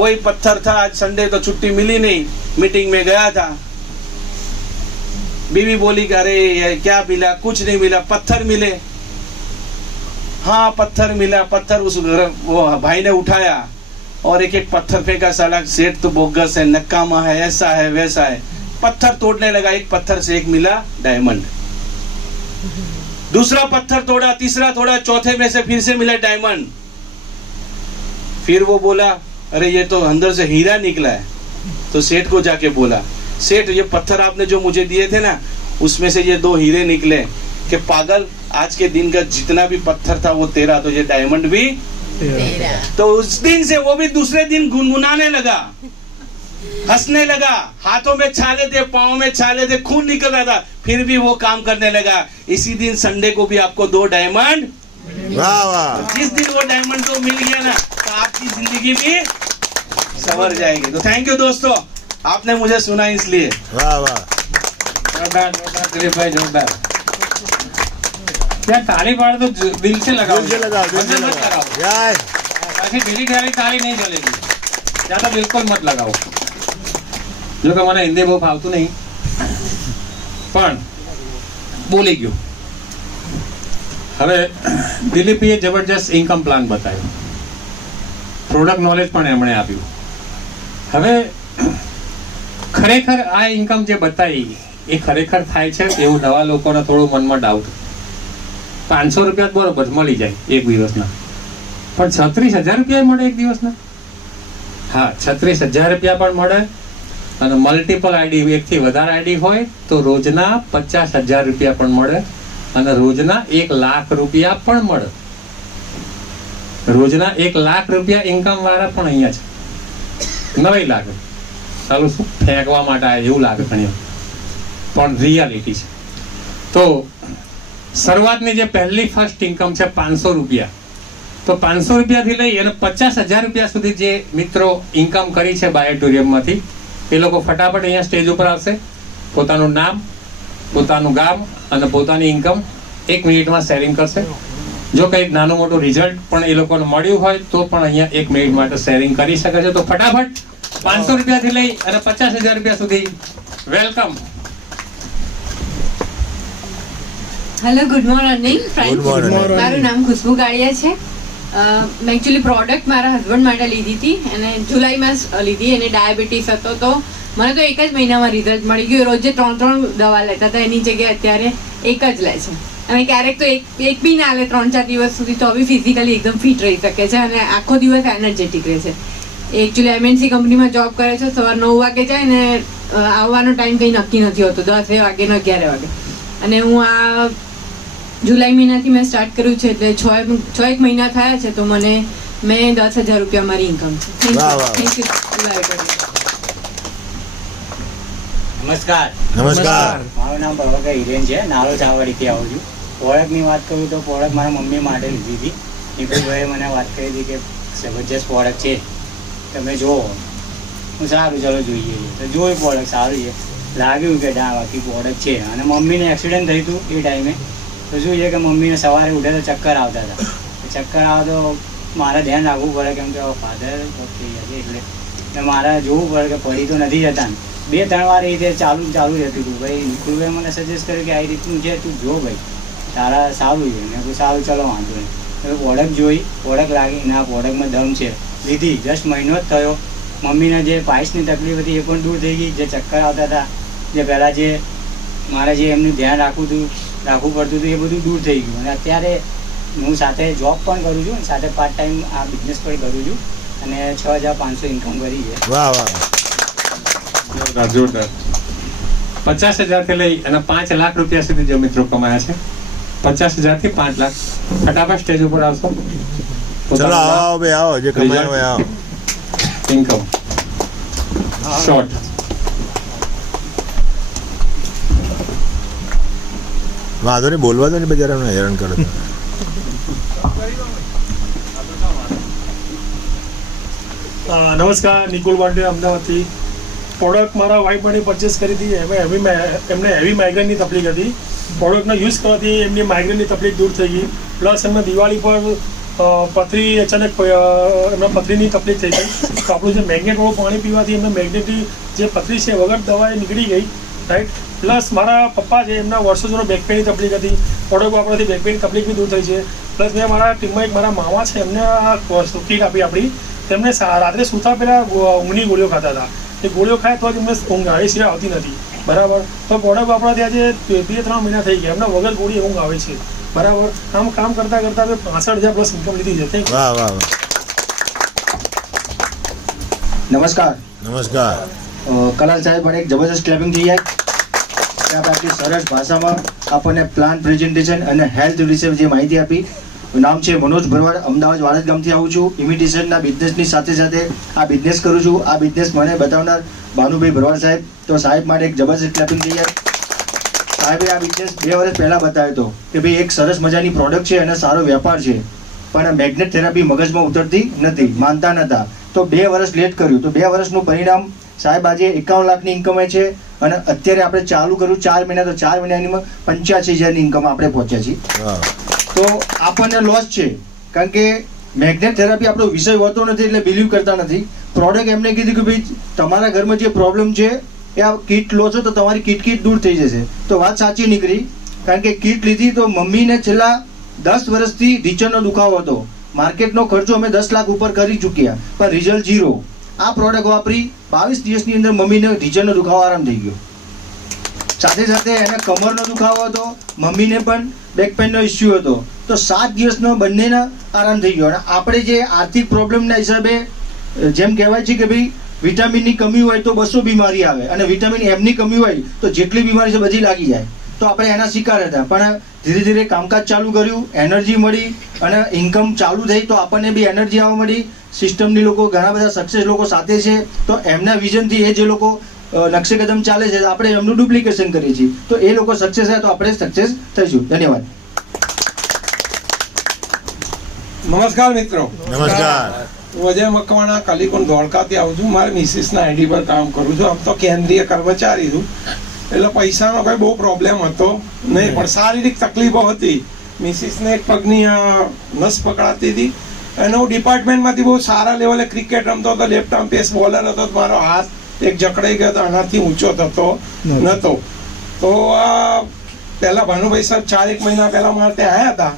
वही पत्थर था। आज संडे तो छुट्टी मिली नहीं, मीटिंग में गया था। बीवी बोली कि अरे ये क्या मिला? कुछ नहीं मिला, पत्थर मिले। हाँ पत्थर मिला। पत्थर उस वो भाई ने उठाया और एक एक पत्थर फेंका। साला सेठ तो बोगस है, नकामा है, ऐसा है वैसा है। पत्थर तोड़ने लगा, एक पत्थर से एक मिला डायमंड। दूसरा पत्थर तोड़ा, तीसरा तोड़ा, चौथे में से फिर से मिला डायमंड। फिर वो बोला अरे ये तो अंदर से हीरा निकला है। तो सेठ को जाके बोला, सेठ ये पत्थर आपने जो मुझे दिए थे ना, उसमें से ये 2 हीरे निकले। कि पागल, आज के दिन का जितना भी पत्थर था वो तेरा, तो ये डायमंड भी तेरा। तो उस दिन से वो भी दूसरे दिन गुनगुनाने लगा, हंसने लगा। हाथों में छाले थे, पाँव में छाले थे, खून निकल रहा था, फिर भी वो काम करने लगा। इसी दिन संडे को भी आपको 2 डायमंड। वाह वाह। जिस दिन वो डायमंड को मिल गया ना, तो आपकी जिंदगी भी संवर जाएगी। तो थैंक यू दोस्तों, आपने मुझे सुना इसलिए। वाह वाह, जोरदार जोरदार दिलीप भाई, जोरदार। क्या ताली पाड़ दो, दिल से लगाओ, दिल से लगाओ, दिल से मत लगाओ। जय। ऐसी ढीली ढाली ताली नहीं चलेगी, ज्यादा बिल्कुल मत लगाओ। જો કે મને હિન્દી બહુ ફાવતું નહીં, પણ બોલી ગયો. હવે દિલીપીએ જબરજસ્ત ઇન્કમ પ્લાન બતાવ્યો, પ્રોડક્ટ નોલેજ પણ એમણે આપ્યું. હવે ખરેખર આ ઇન્કમ જે બતાવી એ ખરેખર થાય છે એવું નવા લોકોને થોડું મનમાં ડાઉટ. 500 રૂપિયા બરોબર મળી જાય એક દિવસના, પણ 36,000 રૂપિયા મળે એક દિવસના? હા, 36,000 રૂપિયા પણ મળે, અને મલ્ટિપલ આઈડી, એકથી વધારે આઈડી હોય તો રોજના 50,000 રૂપિયા પણ મળે, અને રોજના 1 લાખ રૂપિયા પણ મળે. રોજના 1 લાખ રૂપિયા ઇન્કમ વાળા પણ અહીંયા છે. નવાઈ લાગે, ચાલો શું ફેંકવા માટે આવે એવું લાગે ઘણી, પણ રિયાલિટી છે. તો શરૂઆતની જે પહેલી ફર્સ્ટ ઇન્કમ છે 500 રૂપિયા, તો 500 રૂપિયાથી લઈ અને 50,000 રૂપિયા સુધી જે મિત્રો ઇન્કમ કરી છે બાયોટોરિયમમાંથી, એ લોકો ફટાફટ અહીંયા સ્ટેજ ઉપર આવશે, પોતાનું નામ, પોતાનું ગામ અને પોતાની ઇન્કમ 1 મિનિટમાં શેરિંગ કરશે. જો કંઈક નાનું મોટું રિઝલ્ટ પણ એ લોકોને મળ્યું હોય તો પણ અહીંયા 1 મિનિટ માટે શેરિંગ કરી શકે છે. તો ફટાફટ 500 રૂપિયાથી લઈ અને 50,000 રૂપિયા સુધી welcome. Hello, good morning friends. Good morning. મારું નામ ખુશ્બુ કાળિયા છે. મેં એકચ્યુઅલી પ્રોડક્ટ મારા હસબન્ડ માટે લીધી હતી, અને જુલાઈમાં લીધી, અને ડાયાબિટીસ હતો, તો મને તો 1 જ મહિનામાં રિઝલ્ટ મળી ગયું. રોજે 3 દવા લેતા હતા, એની જગ્યાએ અત્યારે 1 જ લે છે. અને ક્યારેક તો એક બી ના લે 3-4 દિવસ સુધી, તો બી ફિઝિકલી એકદમ ફિટ રહી શકે છે અને આખો દિવસ એનર્જેટિક રહે છે. એકચ્યુઅલી MNC કંપનીમાં જોબ કરે છે. સવાર 9 વાગે જાય ને આવવાનો ટાઈમ કંઈ નક્કી નથી હોતો, 10 વાગે ને 11 વાગે. અને હું આ જુલાઈ મહિનાથી મેં સ્ટાર્ટ કર્યું છે, એટલે 6 મહિના થયા છે, તો મેં 10,000 રૂપિયા મારી ઇન્કમ છે. Thank you. નમસ્કાર. નમસ્કાર. મારું નામ પ્રભાકર હિરેન છે, નારો ચાવડીથી આવું છું. પ્રોડક્ટની વાત કરું તો પ્રોડક્ટ મારા મમ્મી માટે લીધી હતી. નિકુલભાઈએ મને વાત કરી હતી કે જબરજસ્ત પ્રોડક્ટ છે, તમે જુઓ. હું સારું, ચાલો જોઈએ. તો જોયું પ્રોડક્ટ સારું છે, લાગ્યું કે બાકી પ્રોડક્ટ છે. અને મમ્મીને એક્સિડન્ટ થયું હતું એ ટાઈમે. તો શું છે કે મમ્મીને સવારે ઉઠે તો ચક્કર આવતા હતા. ચક્કર આવે તો મારે ધ્યાન રાખવું પડે, કેમ કે ફાધર થઈ ગયા એટલે મારે જોવું પડે કે પડી તો નથી જતા. 2-3 વાર એ રીતે ચાલુ રહેતું હતું. ભાઈ નિકુલભાઈ મને સજેસ્ટ કર્યું કે આ રીતનું છે, તું જો ભાઈ, તારા સારું છે. મેં કહું સારું, ચલો વાંધો નહીં. હવે પ્રોડક્ટ જોઈ, પ્રોડક્ટ લાગી, ના પ્રોડક્ટમાં દમ છે, લીધી. જસ્ટ મહિનો જ થયો. મમ્મીને જે પાઇલ્સની તકલીફ હતી એ પણ દૂર થઈ ગઈ. જે ચક્કર આવતા હતા, જે પહેલાં જે મારે જે એમનું ધ્યાન રાખવું પડતું હતું, એ બધું દૂર થઈ ગયું. અને અત્યારે હું સાથે જોબ પણ કરું છું, સાથે પાર્ટ ટાઈમ આ બિઝનેસ પણ કરું છું, અને 6,500 ઇન્કમ કરી છે. વાહ વાહ, જોરદાર જોરદાર. 50,000 થી લઈ અને 5 લાખ રૂપિયા સુધી જે મિત્રો કમાયા છે, 50,000 થી 5 લાખ, ફટાફટ સ્ટેજ ઉપર આવશો. ચલો આવો ભાઈ, આવો, જે કમાયો હોય આવો. Income short. વાંધો નહીં, બોલવા દો ને, બજારાને હેરાન કરો. નમસ્કાર, નિકુલ વાંડે અમદાવાદથી. પ્રોડક્ટ મારા વાઈફ માટે પરચેસ કરી હતી. એમને હેવી માઇગ્રેનની તકલીફ હતી. પ્રોડક્ટનો યુઝ કરવાથી એમની માઇગ્રેનની તકલીફ દૂર થઈ ગઈ. પ્લસ એમને દિવાળી પર પથરી અચાનક એમના પથરીની તકલીફ થઈ ગઈ, તો આપણું જે મેગ્નેટવાળું પાણી પીવાથી એમને મેગ્નેટની જે પથરી છે વગર દવાએ નીકળી ગઈ, રાઈટ. પ્લસ મારા પપ્પા છે એમના વર્ષો જૂનો બેક પેનની તકલીફ હતી, પ્રોડક્ટ વાપરવાથી બેક પેનની તકલીફ બી દૂર થઈ છે. પ્લસ મેં મારા ટીમમાં એક મારા મામા છે એમને આ કીટ આપી આપણી, તેમને રાત્રે સૂતા પહેલાં ઊંઘની ગોળીઓ ખાતા હતા. એ ગોળીઓ ખાય તો જ એમને ઊંઘ આવે, સિવાય આવતી નથી, બરાબર. તો પ્રોડક્ટ વાપરવાથી આજે 2-3 મહિના થઈ ગયા, એમને વગર ગોળી ઊંઘ આવે છે, બરાબર. કામ કરતાં કરતાં 65,000 પ્લસ ઇન્કમ લીધી છે. થેન્ક વાહ વાહ વાહ. નમસ્કાર. નમસ્કાર. કલાલ સાહેબ પણ એક જબરદસ્ત ક્લેપિંગ થઈ જાય કે આપણે આટલી સરસ ભાષામાં આપણને પ્લાન પ્રેઝન્ટેશન અને હેલ્થ વિશે જે માહિતી આપી. નામ છે મનોજ ભરવાડ, અમદાવાદ વાડજ ગામથી આવું છું. ઇમિટેશનના બિઝનેસની સાથે સાથે આ બિઝનેસ કરું છું. આ બિઝનેસ મને બતાવનાર ભાનુભાઈ ભરવાડ સાહેબ, તો સાહેબ માટે એક જબરદસ્ત ક્લેપિંગ થઈ જાય. સાહેબે આ બિઝનેસ 2 વર્ષ પહેલાં બતાવ્યો હતો કે ભાઈ એક સરસ મજાની પ્રોડક્ટ છે અને સારો વેપાર છે, પણ મેગ્નેટ થેરાપી મગજમાં ઉતરતી નથી, માનતા નહોતા. તો 2 વર્ષ લેટ કર્યું, તો 2 વર્ષનું પરિણામ સાહેબ આજે 51 લાખની ઇન્કમ છે. અને અત્યારે આપણે ચાલુ કર્યું 4 મહિના, તો 4 મહિનાની 85,000ની ઇન્કમ આપણે પહોંચ્યા છીએ. તો આપણને લોસ છે, કારણ કે મેગ્નેટ થેરાપી આપણો વિષય હોતો નથી એટલે બિલીવ કરતા નથી. પ્રોડક્ટ એમને કીધું કે ભાઈ તમારા ઘરમાં જે પ્રોબ્લેમ છે એ આ કીટ લો છો તો તમારી કીટ દૂર થઈ જશે. તો વાત સાચી નીકળી, કારણ કે કીટ લીધી તો મમ્મીને છેલ્લા 10 વર્ષથી ઢીંચણનો દુખાવો હતો. માર્કેટનો ખર્ચો અમે 10 લાખ ઉપર કરી ચૂક્યા, પણ રિઝલ્ટ 0. આ પ્રોડક્ટ વાપરી 22 દિવસની અંદર મમ્મીને ઢીંચણનો દુખાવો આરામ થઈ ગયો. સાથે સાથે એને કમરનો દુખાવો હતો, મમ્મીને પણ બેક પેનનો ઇસ્યુ હતો. તો 7 દિવસનો બંનેના આરામ થઈ ગયો. અને આપણે જે આર્થિક પ્રોબ્લેમના હિસાબે જેમ કહેવાય છે કે ભાઈ વિટામિનની કમી હોય તો 200 બીમારી આવે, અને વિટામિન એમની કમી હોય તો જેટલી બીમારી છે બધી લાગી જાય. તો આપણે એના શિકાર હતા, પણ ધીરે ધીરે કામકાજ ચાલુ કર્યું, એનર્જી મળી અને ઇન્કમ ચાલુ થઈ, તો આપણને બી એનર્જી આવવા મળી. સિસ્ટમની લોકો ઘણા બધા સક્સેસ લોકો સાથે છે, તો એમના વિઝનથી એ જે લોકો નકશે કદમ ચાલે છે આપણે એમનું ડુપ્લિકેશન કરીએ છીએ, તો એ લોકો સક્સેસ થાય તો આપણે સક્સેસ થઈશું. ધન્યવાદ. નમસ્કાર મિત્રો. નમસ્કાર. હું અજય મકવાણા, કલીકુંડ ધોળકાથી આવું છું. મારે મિસિસના આઈડી પર કામ કરું છું. આમ તો કેન્દ્રીય કર્મચારી છું, એટલે પૈસાનો કોઈ બહુ પ્રોબ્લેમ હતો નહીં, પણ શારીરિક તકલીફો હતી. મિસિસને એક પગની નસ પકડાતી હતી, અને હું ડિપાર્ટમેન્ટમાંથી બહુ સારા લેવલે ક્રિકેટ રમતો હતો, લેફ્ટ આર્મ પેસ બોલર હતો. મારો હાથ એક જકડાઈ ગયો હતો, આનાથી ઊંચો થતો નહોતો. તો પહેલાં ભાનુભાઈ સાહેબ 4-1 મહિના પહેલાં મારે ત્યાં આવ્યા હતા,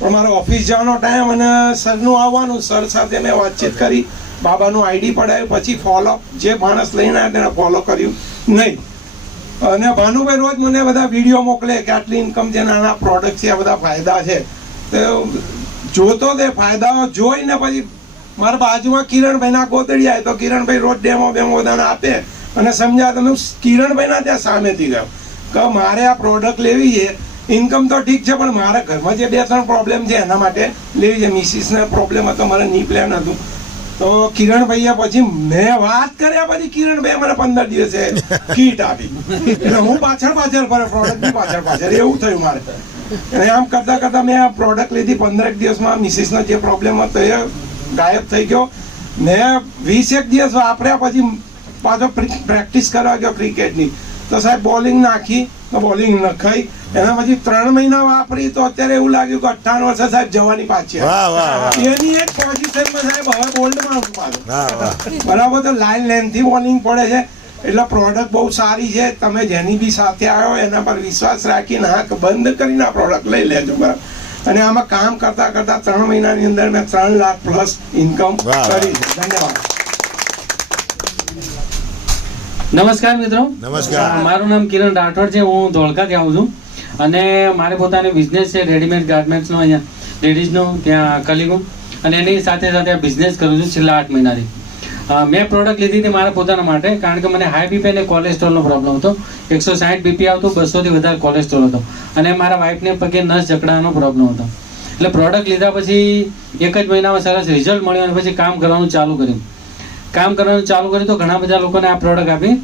પણ મારો ઓફિસ જવાનો ટાઈમ અને સરનું આવવાનું, સર સાથે મેં વાતચીત કરી, બાબાનું આઈડી પડાવ્યું, પછી ફોલો જે માણસ લઈને આવ્યા તેને ફોલો કર્યું નહીં. અને ભાનુભાઈ રોજ મને બધા વિડીયો મોકલે કે આટલી ઇન્કમ છે, નાના પ્રોડક્ટ છે, આ બધા ફાયદા છે. તો જોતો તે ફાયદાઓ જોઈને પછી મારા બાજુમાં કિરણભાઈના ગોદડી આવે, તો કિરણભાઈ રોજ ડેમો બધાને આપે અને સમજાવે. તમે કિરણભાઈના ત્યાં સામેથી ગયો કે મારે આ પ્રોડક્ટ લેવી છે, ઇન્કમ તો ઠીક છે પણ મારા ઘરમાં જે 2-3 પ્રોબ્લેમ છે એના માટે લેવી છે. મિસિસને પ્રોબ્લેમ હતો, મારે ની પ્લાન હતું. તો કિરણભાઈએ પછી મેં વાત કર્યા પછી કિરણભાઈ મને 15 દિવસે કીટ આપી, એટલે હું પાછળ પ્રોડક્ટની પાછળ એવું થયું મારે. અને આમ કરતા મેં આ પ્રોડક્ટ લીધી. 15 દિવસમાં મિસિસનો જે પ્રોબ્લેમ હતો એ ગાયબ થઈ ગયો. મેં 20 દિવસ વાપર્યા પછી પાછો પ્રેક્ટિસ કરવા ગયો ક્રિકેટની, તો સાહેબ બોલિંગ નાખી તો બોલિંગ નખાઈ. એના પછી 3 મહિના વાપરી તો અત્યારે એવું લાગ્યું કે 58 વર્ષે સાહેબ જવાની પાછી એની એક પોઝિશનમાં સાહેબ હવે બોલ્ડમાં આવું પાછું. બરાબર. તો લાઈન લેન્થથી બોલિંગ પડે છે, એટલે પ્રોડક્ટ બહુ સારી છે. તમે જેની બી સાથે આવ્યો એના પર વિશ્વાસ રાખીને આંખ બંધ કરીને આ પ્રોડક્ટ લઈ લેજો, બરાબર. અને આમાં કામ કરતા 3 મહિનાની અંદર મેં 3 લાખ પ્લસ ઇન્કમ કરી છે. ધન્યવાદ. નમસ્કાર મિત્રો. નમસ્કાર. મારું નામ કિરણ રાઠોડ છે. હું ધોળકાથી આવું છું અને મારે પોતાની બિઝનેસ છે રેડીમેડ ગાર્મેન્ટ્સનો, અહીંયા લેડીઝનો ત્યાં કલીગુંડ, અને એની સાથે સાથે આ બિઝનેસ કરું છું છેલ્લા 8 મહિનાથી. મેં પ્રોડક્ટ લીધી હતી મારા પોતાના માટે, કારણ કે મને હાઈ બીપી અને કોલેસ્ટ્રોલનો પ્રોબ્લેમ હતો. 160 બીપી આવતું, 200થી વધારે કોલેસ્ટ્રોલ હતો, અને મારા વાઈફને પગે નસ જકડાનો પ્રોબ્લેમ હતો. એટલે પ્રોડક્ટ લીધા પછી 1 જ મહિનામાં સરસ રિઝલ્ટ મળ્યું, અને પછી કામ કરવાનું ચાલુ કર્યું તો ઘણા બધા લોકોને આ પ્રોડક્ટ આપી.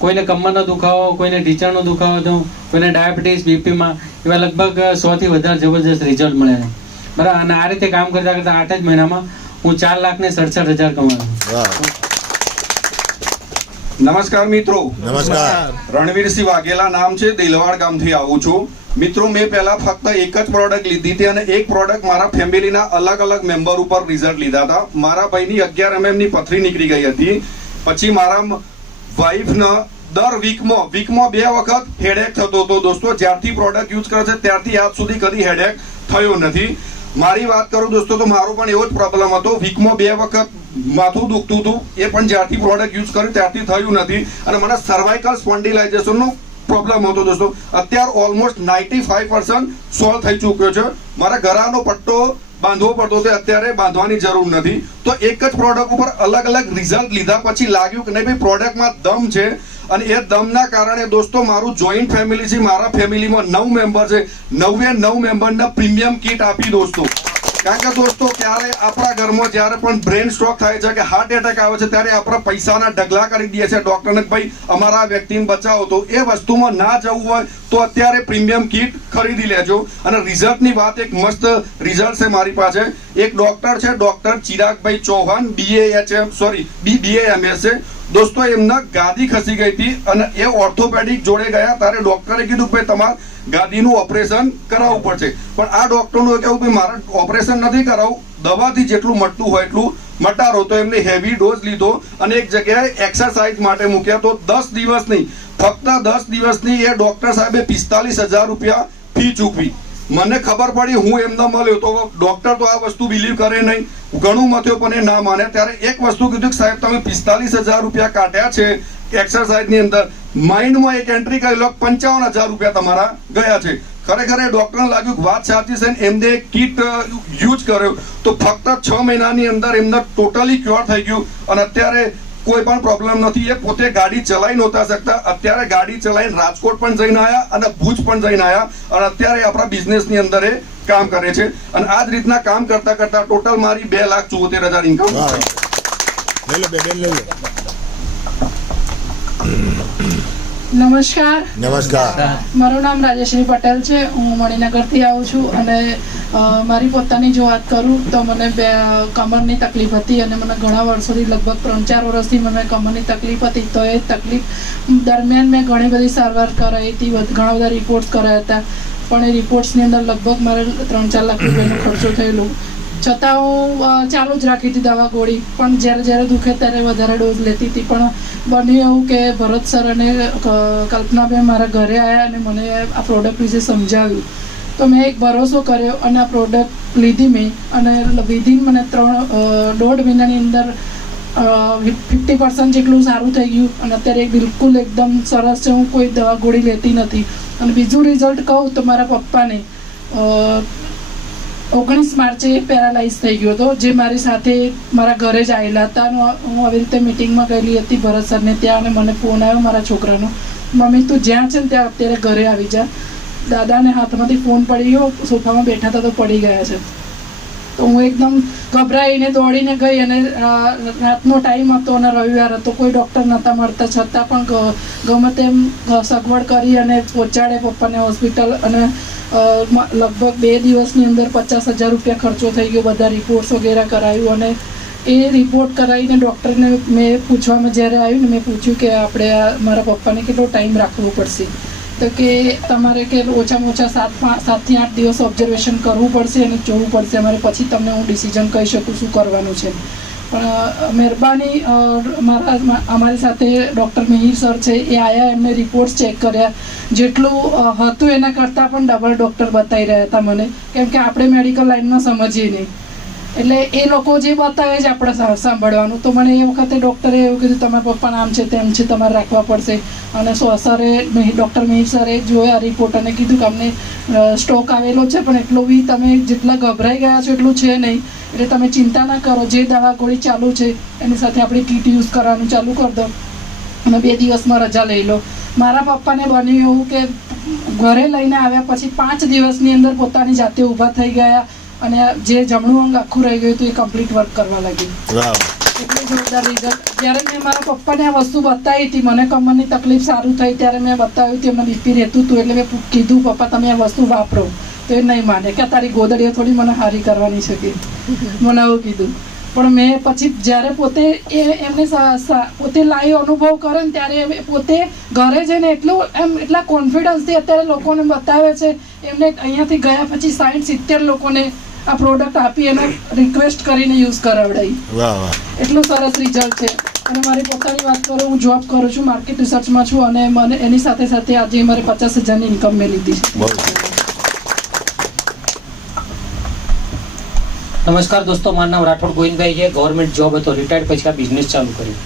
કોઈને કમરનો દુખાવો, કોઈને ઢીંચણનો દુખાવો હતો, કોઈને ડાયાબિટીસ, બીપીમાં, એવા લગભગ 100થી વધારે જબરજસ્ત રિઝલ્ટ મળ્યા. બરાબર. અને આ રીતે કામ કરતા 8 જ મહિનામાં હું 4,67,000 કમાયો. નમસ્કાર મિત્રો. નમસ્કાર. રણવીરસિંહ વાઘેલા નામ છે, દિલવાડ ગામથી આવું છું. મિત્રો મેં પહેલા ફક્ત એક જ પ્રોડક્ટ લીધી હતી અને એક પ્રોડક્ટ મારા ફેમિલીના અલગ અલગ મેમ્બર ઉપર રિઝલ્ટ લીધા હતા. મારા ભાઈની 11 mm ની પથરી નીકળી ગઈ હતી. પછી મારા વાઈફના દર વીકમાં 2 વખત હેડેક થતો હતો. દોસ્તો જ્યારથી પ્રોડક્ટ યુઝ કરે છે ત્યારથી આજ સુધી કદી હેડેક થયો નથી. મારી વાત કરું દોસ્તો તો મારો પણ એવો જ પ્રોબ્લેમ હતો. વીકમાં 2 વખત માથું દુખતું હતું, એ પણ જ્યારથી પ્રોડક્ટ યુઝ કર્યું ત્યારથી થયું નથી. અને મને સર્વાઇકલ સ્પોન્ડિલાઇઝેશનનો પ્રોબ્લેમ હતો દોસ્તો. અત્યારે ઓલમોસ્ટ 95% સોલ્વ થઈ ચૂક્યો છે. મારા ગળાનો પટ્ટો બાંધવો પડતો હતો, અત્યારે બાંધવાની જરૂર નથી. તો એક જ પ્રોડક્ટ ઉપર અલગ અલગ રિઝલ્ટ લીધા પછી લાગ્યું કે નહીં ભાઈ પ્રોડક્ટમાં દમ છે. અને એ દમના કારણે દોસ્તો મારું જોઈન્ટ ફેમિલી છે, મારા ફેમિલીમાં 9 મેમ્બર છે. 9 મેમ્બરના પ્રીમિયમ કીટ આપી દોસ્તો. કારણ કે દોસ્તો ક્યારે આપણા ઘરમાં જ્યારે પણ બ્રેન સ્ટ્રોક થાય છે કે હાર્ટ એટેક આવે છે ત્યારે આપણે પૈસાના ઢગલા કરી દઈએ છીએ ડોક્ટરને, ભાઈ અમારા વ્યક્તિને બચાવો. તો એ વસ્તુમાં ના જવું હોય તો અત્યારે પ્રીમિયમ કીટ ખરીદી લેજો. અને રિઝલ્ટની વાત, એક મસ્ત રિઝલ્ટ છે મારી પાસે. એક ડોક્ટર છે, ડોક્ટર ચિરાગભાઈ ચૌહાણ, BAMS છે દોસ્તો. એમના ગાદી ખસી ગઈ હતી અને એ ઓર્થોપેડિક જોડે ગયા ત્યારે ડોક્ટરે કીધું ભાઈ તમારે ગાદીનું ઓપરેશન કરાવવું પડશે. પણ આ ડોક્ટરનું કહેવું ભાઈ મારે ઓપરેશન નથી કરાવવું, દવાથી જેટલું મટતું હોય એટલું મટાડો. તો એમને હેવી ડોઝ લીધો અને એક જગ્યાએ એક્સરસાઇઝ માટે મૂક્યા. તો 10 દિવસ નહીં, ફક્ત 10 દિવસની એ ડોક્ટર સાહેબે 45,000 રૂપિયા ફી ચૂકવી. મને ખબર પડી, હું એમને મળ્યો તો ડોક્ટર તો આ વસ્તુ બિલીવ કરે નહીં, ઘણું મથ્યો પણ એ ના માને. ત્યારે એક વસ્તુ કીધું કે સાહેબ તમે 45,000 રૂપિયા કાઢ્યા છે એક્સરસાઇઝની અંદર, માઇન્ડમાં એક એન્ટ્રી કરી લો 55,000 રૂપિયા તમારા ગયા છે. ખરેખર એ ડોક્ટરને લાગ્યું કે વાત સાચી છે ને એમને કીટ યુઝ કર્યો તો ફક્ત 6 મહિનાની અંદર એમને ટોટલી ક્યોર થઈ ગયું. અને અત્યારે કોઈ પણ પ્રોબ્લેમ નથી. એ પોતે ગાડી ચલાવી નહોતા શકતા, અત્યારે ગાડી ચલાવીને રાજકોટ પણ જઈને આવ્યા અને ભુજ પણ જઈને આવ્યા. અને અત્યારે આપણા બિઝનેસની અંદર એ કામ કરે છે. અને આ જ રીતના કામ કરતા કરતા ટોટલ મારી 2,74,000 ઇન્કમ. નમસ્કાર. નમસ્કાર. મારું નામ રાજેશ્રી પટેલ છે. હું મણિનગરથી આવું છું અને મારી પોતાની જો વાત કરું તો મને કમરની તકલીફ હતી અને મને ઘણા વર્ષોથી, લગભગ 3-4 વર્ષથી મને કમરની તકલીફ હતી. તો એ તકલીફ દરમિયાન મેં ઘણી બધી સારવાર કરાવી હતી, ઘણા બધા રિપોર્ટ્સ કરાયા હતા. પણ એ રિપોર્ટ્સની અંદર લગભગ મારે 3-4 લાખ રૂપિયાનો ખર્ચો થયેલો. છતાં હું ચાલુ જ રાખી હતી દવા ગોળી, પણ જ્યારે દુખે ત્યારે વધારે ડોઝ લેતી હતી. પણ બન્યું એવું કે ભરત સર અને કલ્પનાબેન મારા ઘરે આવ્યા અને મને આ પ્રોડક્ટ વિશે સમજાવ્યું. તો મેં એક ભરોસો કર્યો અને આ પ્રોડક્ટ લીધી મેં. અને વિધિન મને 1.5 મહિનાની અંદર 50% જેટલું સારું થઈ ગયું. અને અત્યારે બિલકુલ એકદમ સરસ છે, હું કોઈ દવા ગોળી લેતી નથી. અને બીજું રિઝલ્ટ કહું તો મારા પપ્પાને 19 માર્ચે પેરાલાઇઝ થઈ ગયો હતો, જે મારી સાથે મારા ઘરે જ આવેલા હતા. હું આવી રીતે મિટિંગમાં ગયેલી હતી ભરત સરને ત્યાં, અને મને ફોન આવ્યો મારા છોકરાનો, મમ્મી તું જ્યાં છે ને ત્યાં અત્યારે ઘરે આવી જા. દાદાને હાથમાંથી ફોન પડી ગયો, સોફામાં બેઠા હતા તો પડી ગયા છે. તો હું એકદમ ગભરાઈને દોડીને ગઈ અને રાતનો ટાઈમ હતો અને રવિવાર હતો, કોઈ ડૉક્ટર નહોતા મળતા, છતાં પણ ગમે તેમ સગવડ કરી અને પહોંચાડે પપ્પાને હોસ્પિટલ. અને લગભગ 2 દિવસની અંદર 50,000 રૂપિયા ખર્ચો થઈ ગયો. બધા રિપોર્ટ્સ વગેરે કરાવ્યું અને એ રિપોર્ટ કરાવીને ડૉક્ટરને મેં પૂછવામાં જ્યારે આવ્યું ને, મેં પૂછ્યું કે આપણે મારા પપ્પાને કેટલો ટાઈમ રાખવો પડશે. તો કે તમારે કે ઓછામાં ઓછા 7 થી 8 દિવસ ઓબ્ઝર્વેશન કરવું પડશે અને જોવું પડશે અમારે, પછી તમને હું ડિસિઝન કહી શકું શું કરવાનું છે. પણ મહેરબાની અમારી સાથે ડૉક્ટર મિહિર સર છે, એ આવ્યા, એમને રિપોર્ટ્સ ચેક કર્યા. જેટલું હતું એના કરતાં પણ ડબલ ડૉક્ટર બતાવી રહ્યા હતા મને, કેમ કે આપણે મેડિકલ લાઇનમાં સમજીએ નહીં. એટલે એ લોકો જે બતાવે છે આપણે સાંભળવાનું. તો મને એ વખતે ડૉક્ટરે એવું કીધું તમારા પપ્પાના આમ છે તેમ છે, તમારે રાખવા પડશે. અને સરે ડૉક્ટર મિહિર સરે જોયા રિપોર્ટ અને કીધું કે અમને સ્ટ્રોક આવેલો છે, પણ એટલું બી તમે જેટલા ગભરાઈ ગયા છો એટલું છે નહીં. એટલે તમે ચિંતા ના કરો, જે દવા ગોળી ચાલુ છે એની સાથે આપણી કીટ યુઝ કરવાનું ચાલુ કરી દો અને 2 દિવસમાં રજા લઈ લો. મારા પપ્પાને બન્યું એવું કે ઘરે લઈને આવ્યા પછી 5 દિવસની અંદર પોતાની જાતે ઊભા થઈ ગયા અને જે જમણું અંગ આખું રહી ગયું હતું એ કમ્પ્લીટ વર્ક કરવા લાગ્યું. એટલું જોરદાર રિઝલ્ટ. જ્યારે મેં મારા પપ્પાને આ વસ્તુ બતાવી હતી, મને કમરની તકલીફ સારું થઈ ત્યારે મેં બતાવ્યું હતું, એમને બીપી રહેતું હતું. એટલે મેં કીધું પપ્પા તમે આ વસ્તુ વાપરો, તો એ નહીં માને કે તારી ગોદડીઓ થોડી મને હારી કરવાની છે કે મને આવું કીધું. પણ મેં પછી જ્યારે પોતે એમને પોતે લાઈવ અનુભવ કરે ને ત્યારે એ પોતે ઘરે જઈને એટલા કોન્ફિડન્સથી અત્યારે લોકોને બતાવે છે. એમને અહીંયાથી ગયા પછી 60-70 લોકોને આ પ્રોડક્ટ આપી એને રિક્વેસ્ટ કરીને યુઝ કરાવડાવી. એટલું સરસ રિઝલ્ટ છે. અને મારી પોતાની વાત કરું, હું જોબ કરું છું, માર્કેટ રિસર્ચમાં છું અને મને એની સાથે સાથે આજે મારે 50,000ની ઇન્કમ મેં લીધી છે. નમસ્કાર દોસ્તો, મારું નામ રાઠોડ ગોવિંદભાઈ છે. ગવર્મેન્ટ જોબ હતો, રિટાયર્ડ પછી આ બિઝનેસ ચાલુ કર્યું.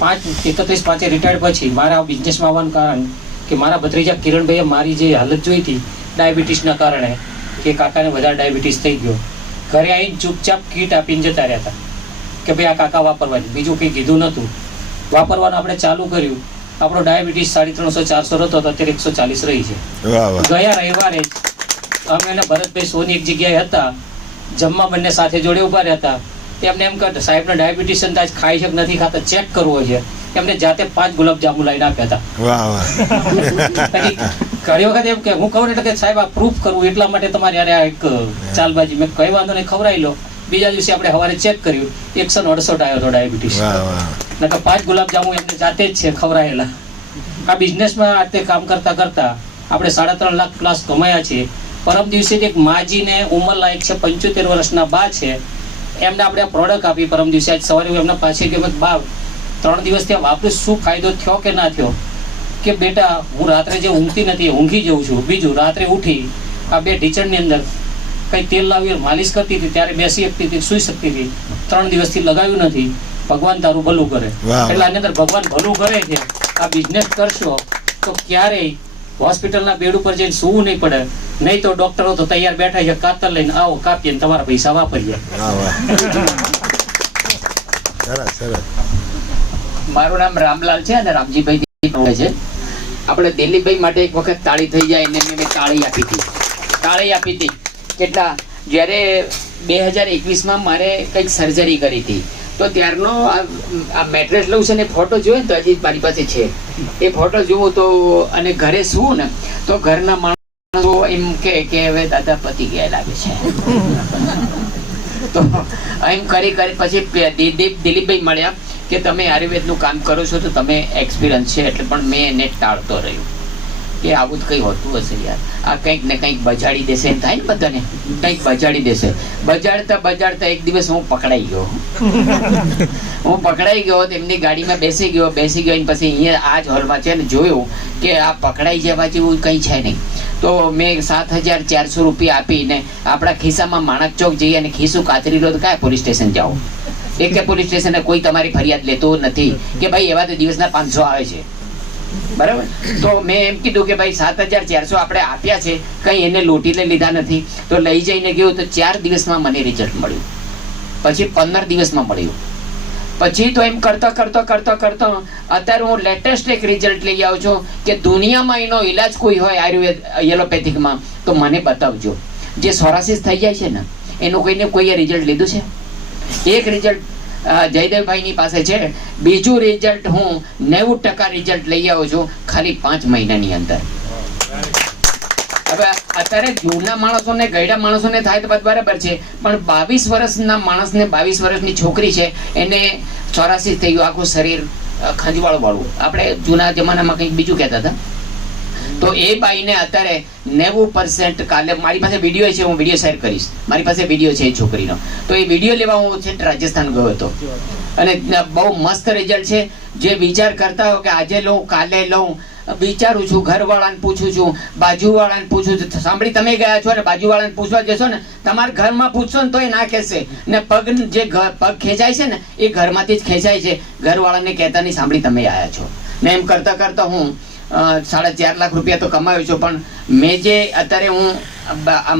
31/5 રિટાયર્ડ પછી મારા બિઝનેસમાં આવવાનું કારણ કે મારા ભત્રીજા કિરણભાઈએ મારી જે હાલત જોઈ હતી ડાયાબિટીસના કારણે, કે કાકાને વધારે ડાયાબિટીસ થઈ ગયો, ઘરે આવીને ચૂપચાપ કીટ આપીને જતા રહેતા કે ભાઈ આ કાકા વાપરવાની, બીજું કંઈ કીધું નહોતું. વાપરવાનું આપણે ચાલુ કર્યું, આપણો ડાયાબિટીસ 350-400 હતો, અત્યારે 140 રહી છે. ગયા રવિવારે જ અમે અને ભરતભાઈ સોની એક જગ્યાએ હતા, જમવા બંને સાથે જોડે ઉભા રહેતા. એમને એમ કહેતા સાહેબને ડાયાબિટીસ આજ ખાઈ છે કે નથી ખાતા ચેક કરવો છે. એમને જાતે 5 ગુલાબજાંબુ લઈને આપ્યા હતા. ઘણી વખત એમ કે હું કહું એટલે કે સાહેબ આ પ્રૂફ કરવું એટલા માટે તમારે યાર આ એક ચાલબાજી. મેં કઈ વાંધો નહીં, ખવડાવી લો. બીજા દિવસે આપણે સવારે ચેક કર્યું, 168 આવ્યો હતો ડાયાબિટીસ. નકર 5 ગુલાબજાંબુ એમને જાતે જ છે ખવડાયેલા. આ બિઝનેસમાં આ રીતે કામ કરતા કરતા આપણે 3.5 લાખ પ્લસ કમાયા છે. પરમ દિવસે એક માજીને ઉંમરલાયક છે, 75 વર્ષના બા છે, એમને આપણે આ પ્રોડક્ટ આપી પરમ દિવસે. આજ સવારે એમના પાસે ગયો, બા 3 દિવસ ત્યાં વાપરું, શું ફાયદો થયો કે ના થયો? કે બેટા હું રાત્રે જે ઊંઘતી નથી ઊંઘી જઉં છું. બીજું રાત્રે ઉઠી આ 2 ઢીચણની અંદર કંઈ તેલ લાવી માલિશ કરતી હતી, ત્યારે બેસી શકતી હતી, સુઈ શકતી હતી. 3 દિવસથી લગાવ્યું નથી. ભગવાન તારું ભલું કરે. એટલે આની અંદર ભગવાન ભલું કરે છે. આ બિઝનેસ કરશો તો ક્યારેય હોસ્પિટલના બેડ ઉપર જઈને સૂવું નહીં પડે. નહીં તો ડોક્ટરો તો તૈયાર બેઠા છે, કાતર લઈને આવો, કાપીએ ને તમારા પૈસા વાપરીએ. મારું નામ રામલાલ છે અને રામજીભાઈ છે. આપણે દિલીપભાઈ માટે એક વખત તાળી થઈ જાય એને મેં તાળી આપી હતી. કેટલા જ્યારે 2021માં મારે કંઈક સર્જરી કરી હતી, તો ત્યારનો આ મેટ્રેસ લઉં છે ને ફોટો જોયો તો હજી મારી પાસે છે. એ ફોટો જોવો તો અને ઘરે શું ને તો ઘરના માણસો એમ કે હવે દાદા પતી ગયા લાગે છે. તો એમ કરી પછી દિલીપભાઈ મળ્યા કે તમે આયુર્વેદનું કામ કરો છો તો તમે એક્સપિરિયન્સ છે એટલે. પણ મેં એને ટાળતો રહ્યો કે આવું જ કંઈ હોતું હશે યાર, આ કંઈક ને કંઈક બજાડી દેશે એમ થાય ને બધાને, કંઈક બજાડી દેશે. બજાડતા એક દિવસ હું પકડાઈ ગયો. એમની ગાડીમાં બેસી ગયો પછી અહીંયા આ જ હોલમાં છે ને જોયું કે આ પકડાઈ જવા જેવું કંઈ છે નહીં. તો મેં 7,400 રૂપિયા આપીને આપણા ખિસ્સામાં માણક ચોક જઈએ અને ખિસ્સું કાતરી લો તો કયા પોલીસ સ્ટેશન જાઓ? એક પોલીસ સ્ટેશને કોઈ તમારી ફરિયાદ લેતો નથી કે ભાઈ એવા તો દિવસના 500 આવે છે, બરાબર? તો મેં એમ કીધું કે ભાઈ 7,400 આપણે આપ્યા છે, કંઈ એને લૂંટીને લીધા નથી. તો લઈ જઈને ગયું તો 4 દિવસમાં મને રિઝલ્ટ મળ્યું, પછી 15 દિવસમાં મળ્યું. પછી તો એમ કરતા અત્યારે હું લેટેસ્ટ એક રિઝલ્ટ લઈ આવ્યો છું કે દુનિયામાં એનો ઈલાજ કોઈ હોય આયુર્વેદ એલોપેથિકમાં તો મને બતાવજો. જે સોરાસિસ થઈ જાય છે ને એનું કોઈએ રિઝલ્ટ લીધું છે? એક રિઝલ્ટ જયદેવભાઈની પાસે છે. બીજું રિઝલ્ટ હું 90% રિઝલ્ટ લઈ આવ્યો છું ખાલી 5 મહિનાની અંદર. હવે અત્યારે જૂના માણસોને ગયડા માણસોને થાય તો બરાબર છે, પણ 22 વર્ષના માણસને 22 વર્ષની છોકરી છે એને સોરાસિસ થઈ ગયું, આખું શરીર ખંજવાળું વાળું. આપણે જૂના જમાનામાં કંઈક બીજું કહેતા હતા. તો એ બાઈને અત્યારે 90%. કાલે મારી પાસે વિડીયો છે, હું વિડીયો શેર કરીશ. મારી પાસે વિડીયો છે એ છોકરીનો. તો એ વિડીયો લેવા હું છે રાજસ્થાન ગયો હતો અને બહુ મસ્ત રિઝલ્ટ છે. જે વિચાર કરતા હો કે આજે લઉં કાલે લઉં, વિચારું છું, ઘરવાળાને પૂછું છું, બાજુવાળાને પૂછું છું. સાંભળી તમે ગયા છો ને બાજુવાળાને પૂછવા જશો ને તમારા ઘરમાં પૂછશો ને તો એ ના કહેશે. ને પગ પગ ખેંચાય છે ને એ ઘરમાંથી જ ખેંચાય છે, ઘરવાળાને કહેતા નહીં સાંભળી તમે આવ્યા છો. ને એમ કરતા હું 4.5 લાખ રૂપિયા તો કમાયો છું. પણ મેં જે અત્યારે હું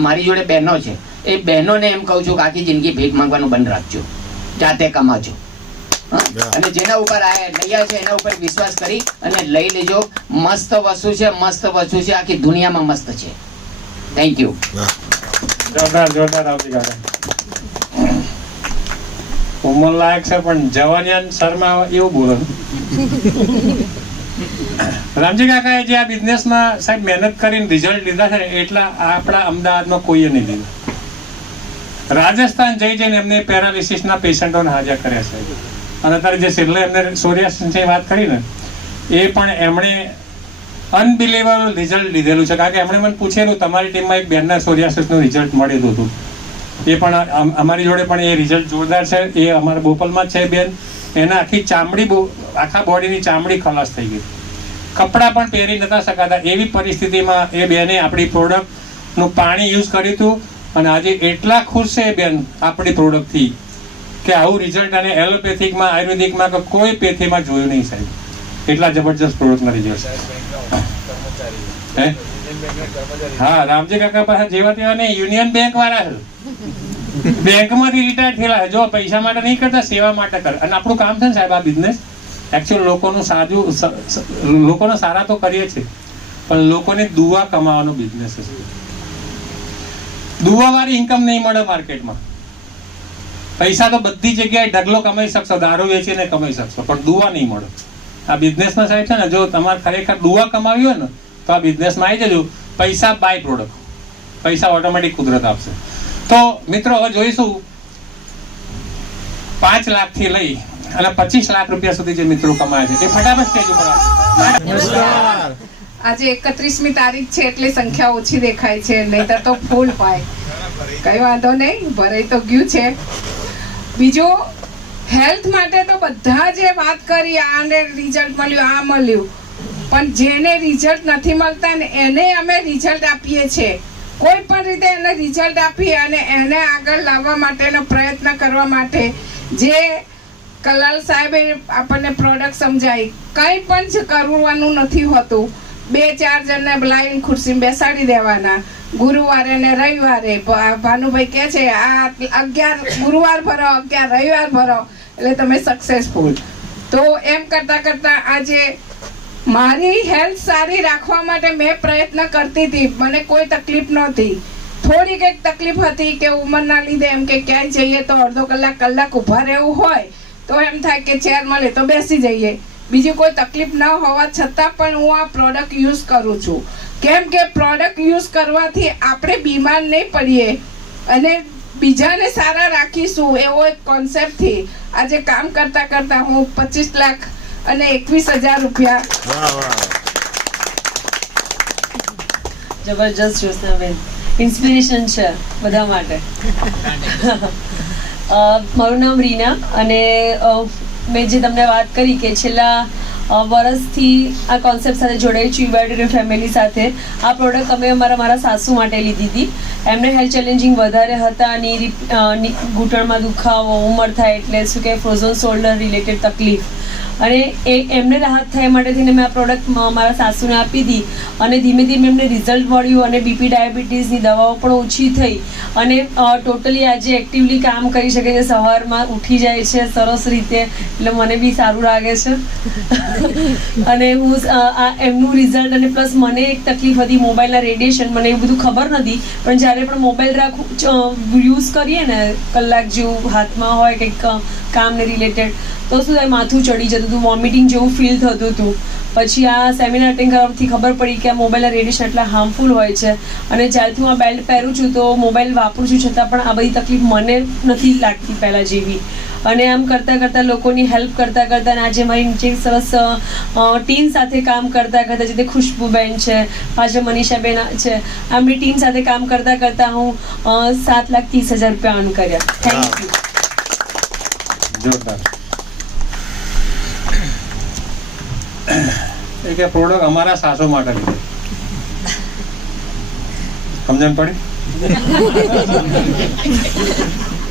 મારી જોડે બહેનો છે એ બહેનોને એમ કહું છું કે આખી જિંદગી ભીખ માંગવાનું બંધ રાખજો, જાતે કમાજો. અને જેના ઉપર લઈ છે એના ઉપર વિશ્વાસ કરી અને લઈ લેજો. મસ્ત વસ્તુ છે, આખી દુનિયામાં મસ્ત છે. Thank you. જોરદાર આવતી કાકા. ઉંમર લાયક છે પણ જવાનિયાન શર્મા એવું બોલો. રામજી કાકાએ જે આ બિઝનેસમાં સાહેબ મહેનત કરીને રિઝલ્ટ લીધા છે એટલા આપણા અમદાવાદમાં કોઈએ નહીં લીધા. રાજસ્થાન જઈને એમને પેરાલિસિસના પેશન્ટોને હાજર કર્યા છે. અને અત્યારે જે છેલ્લે એમને સોરિયાસિસની વાત કરી ને, એ પણ એમણે અનબિલીવેબલ રિઝલ્ટ લીધેલું છે. કારણ કે એમણે મને પૂછેલું તમારી ટીમમાં એક બેનના સોરિયાસિસનું રિઝલ્ટ મળેલું હતું. એ પણ અમારી જોડે પણ એ રિઝલ્ટ જોરદાર છે. એ અમારા બોપલમાં જ છે બેન. એના આખી ચામડી આખા બોડીની ચામડી ખલાસ થઈ ગઈ, કપડાં પણ પહેરી નતા શકાતા એવી પરિસ્થિતિમાં એ બેને આપણી પ્રોડક્ટનું પાણી યુઝ કર્યું હતું. અને આજે એટલા ખુશ છે બેન આપણી પ્રોડક્ટથી કે આવું રિઝલ્ટ અને એલોપેથિકમાં આયુર્વેદિકમાં કે કોઈ પેથીમાં જોયું નહીં સાહેબ. એટલા જબરજસ્ત પ્રોડક્ટના રિઝલ્ટ. હા, રામજી કાકા પાસે જેવા તેવા નહીં, યુનિયન બેંક વાળા છે, બેંકમાંથી રિટાયર થયેલા છે. જો પૈસા માટે નહીં કરતા, સેવા માટે કરે. અને આપણું કામ છે ને સાહેબ આ બિઝનેસ એકચ્યુઅલ લોકોનો સારા તો કરીએ છીએ, પણ લોકોને દુઆ કમાવાનો બિઝનેસ છે. દુવાવાળી ઇન્કમ નહીં મળે માર્કેટમાં. પૈસા તો બધી જગ્યાએ ઢગલો કમાઈ શકશો, દારૂ વેચીને કમાઈ શકશો, પણ દુવા નહીં મળે. આ બિઝનેસમાં સાહેબ છે ને, જો તમારે ખરેખર દુવા કમાવી હોય ને તો આ બિઝનેસમાં આવી જજો. પૈસા બાય પ્રોડક્ટ, પૈસા ઓટોમેટિક કુદરત આપશે. તો મિત્રો હવે જોઈશું 5 લાખથી લઈ અને 25 લાખ રૂપિયા સુધી જે મિત્રો કમાય છે એ ફટાફટ સ્ટેજ ઉપર આવે. આજે 31મી તારીખ છે એટલે સંખ્યા ઓછી દેખાય છે, નહીતર તો ફૂલ પાય. કઈ વાંધો નહીં, ભરાઈ તો ગયું છે. બીજું, હેલ્થ માટે તો બધા જે વાત કરી, આને રિઝલ્ટ મળ્યું, આ મળ્યું, પણ જેને રિઝલ્ટ નથી મળતા ને એને અમે રિઝલ્ટ આપીએ છીએ. કોઈ પણ રીતે એને રિઝલ્ટ આપી અને એને આગળ લાવવા માટેનો પ્રયત્ન કરવા માટે જે કલાલ સાહેબે આપણને પ્રોડક્ટ સમજાવી, કંઈ પણ જ કરવાનું નથી હોતું. 2-4 જણને બોલાવીને ખુરશીમાં બેસાડી દેવાના. ગુરુવારે ને રવિવારે ભાનુભાઈ કહે છે આ 11 ગુરુવાર ભરો, 11 રવિવાર ભરો એટલે તમે સક્સેસફુલ. તો એમ કરતાં કરતાં આજે મારી હેલ્થ સારી રાખવા માટે મેં પ્રયત્ન કરતી હતી. મને કોઈ તકલીફ નહોતી. થોડીક એક તકલીફ હતી કે ઉંમરના લીધે એમ કે ક્યાંય જઈએ તો અડધો કલાક ઊભા રહેવું હોય તો એમ થાય કે ચેર મળે તો બેસી જઈએ. બીજી કોઈ તકલીફ ન હોવા છતાં પણ હું આ પ્રોડક્ટ યુઝ કરું છું. કેમ કે પ્રોડક્ટ યુઝ કરવાથી આપણે બીમાર નહીં પડીએ અને બીજાને સારા રાખીશું એવો એક કોન્સેપ્ટથી આજે કામ કરતાં કરતાં હું 25 લાખ અને 21,000 રૂપિયા. જબરજસ્ત જ્યોત્સનાબેન, ઇન્સ્પિરેશન છે બધા માટે. મારું નામ રીના અને મેં જે તમને વાત કરી કે છેલ્લા વર્ષથી આ કોન્સેપ્ટ સાથે જોડાઈ છું યુબાયોટેરિયન ફેમિલી સાથે. આ પ્રોડક્ટ અમે મારા સાસુ માટે લીધી હતી. એમને હેલ્થ ચેલેન્જિંગ વધારે હતા, ઘૂંટણમાં દુખાવો, ઉંમર થાય એટલે શું કે ફ્રોઝન શોલ્ડર રિલેટેડ તકલીફ, અને એમને રાહત થાય માટે થઈને મેં આ પ્રોડક્ટ મારા સાસુને આપી હતી. અને ધીમે ધીમે એમને રિઝલ્ટ મળ્યું અને બીપી ડાયાબિટીસની દવાઓ પણ ઓછી થઈ અને ટોટલી આજે એક્ટિવલી કામ કરી શકે છે. સવારમાં ઉઠી જાય છે સરસ રીતે, એટલે મને બી સારું લાગે છે. અને હું એમનું રિઝલ્ટ અને પ્લસ મને એક તકલીફ હતી મોબાઈલના રેડિયેશન, મને એવું બધું ખબર નથી, પણ જ્યારે પણ મોબાઈલ યુઝ કરીએ ને કલાક જેવું હાથમાં હોય કંઈક કામને રિલેટેડ તો શું થાય માથું ચડી જતું હતું, વોમિટિંગ જેવું ફીલ થતું હતું. પછી આ સેમિનાર અટેન્ડ કરવાથી ખબર પડી કે આ મોબાઈલના રેડિયેશન એટલા હાર્મફુલ હોય છે. અને જ્યારથી હું આ બેલ્ટ પહેરું છું તો મોબાઈલ વાપરું છું છતાં પણ આ બધી તકલીફ મને નથી લાગતી પહેલાં જેવી. અને આમ કરતાં કરતાં લોકોની હેલ્પ કરતાં કરતાં આજે મારી નીચે સરસ ટીમ સાથે કામ કરતાં કરતાં જે તે ખુશ્બુબેન છે, પાછળ મનીષાબેન છે, આમની ટીમ સાથે કામ કરતાં કરતાં હું 7,30,000 રૂપિયા અર્ન કર્યા. Thank you. જોરદાર. એક પ્રોડક્ટ અમારા સાસુ માટે લીધી, સમજણ પડી?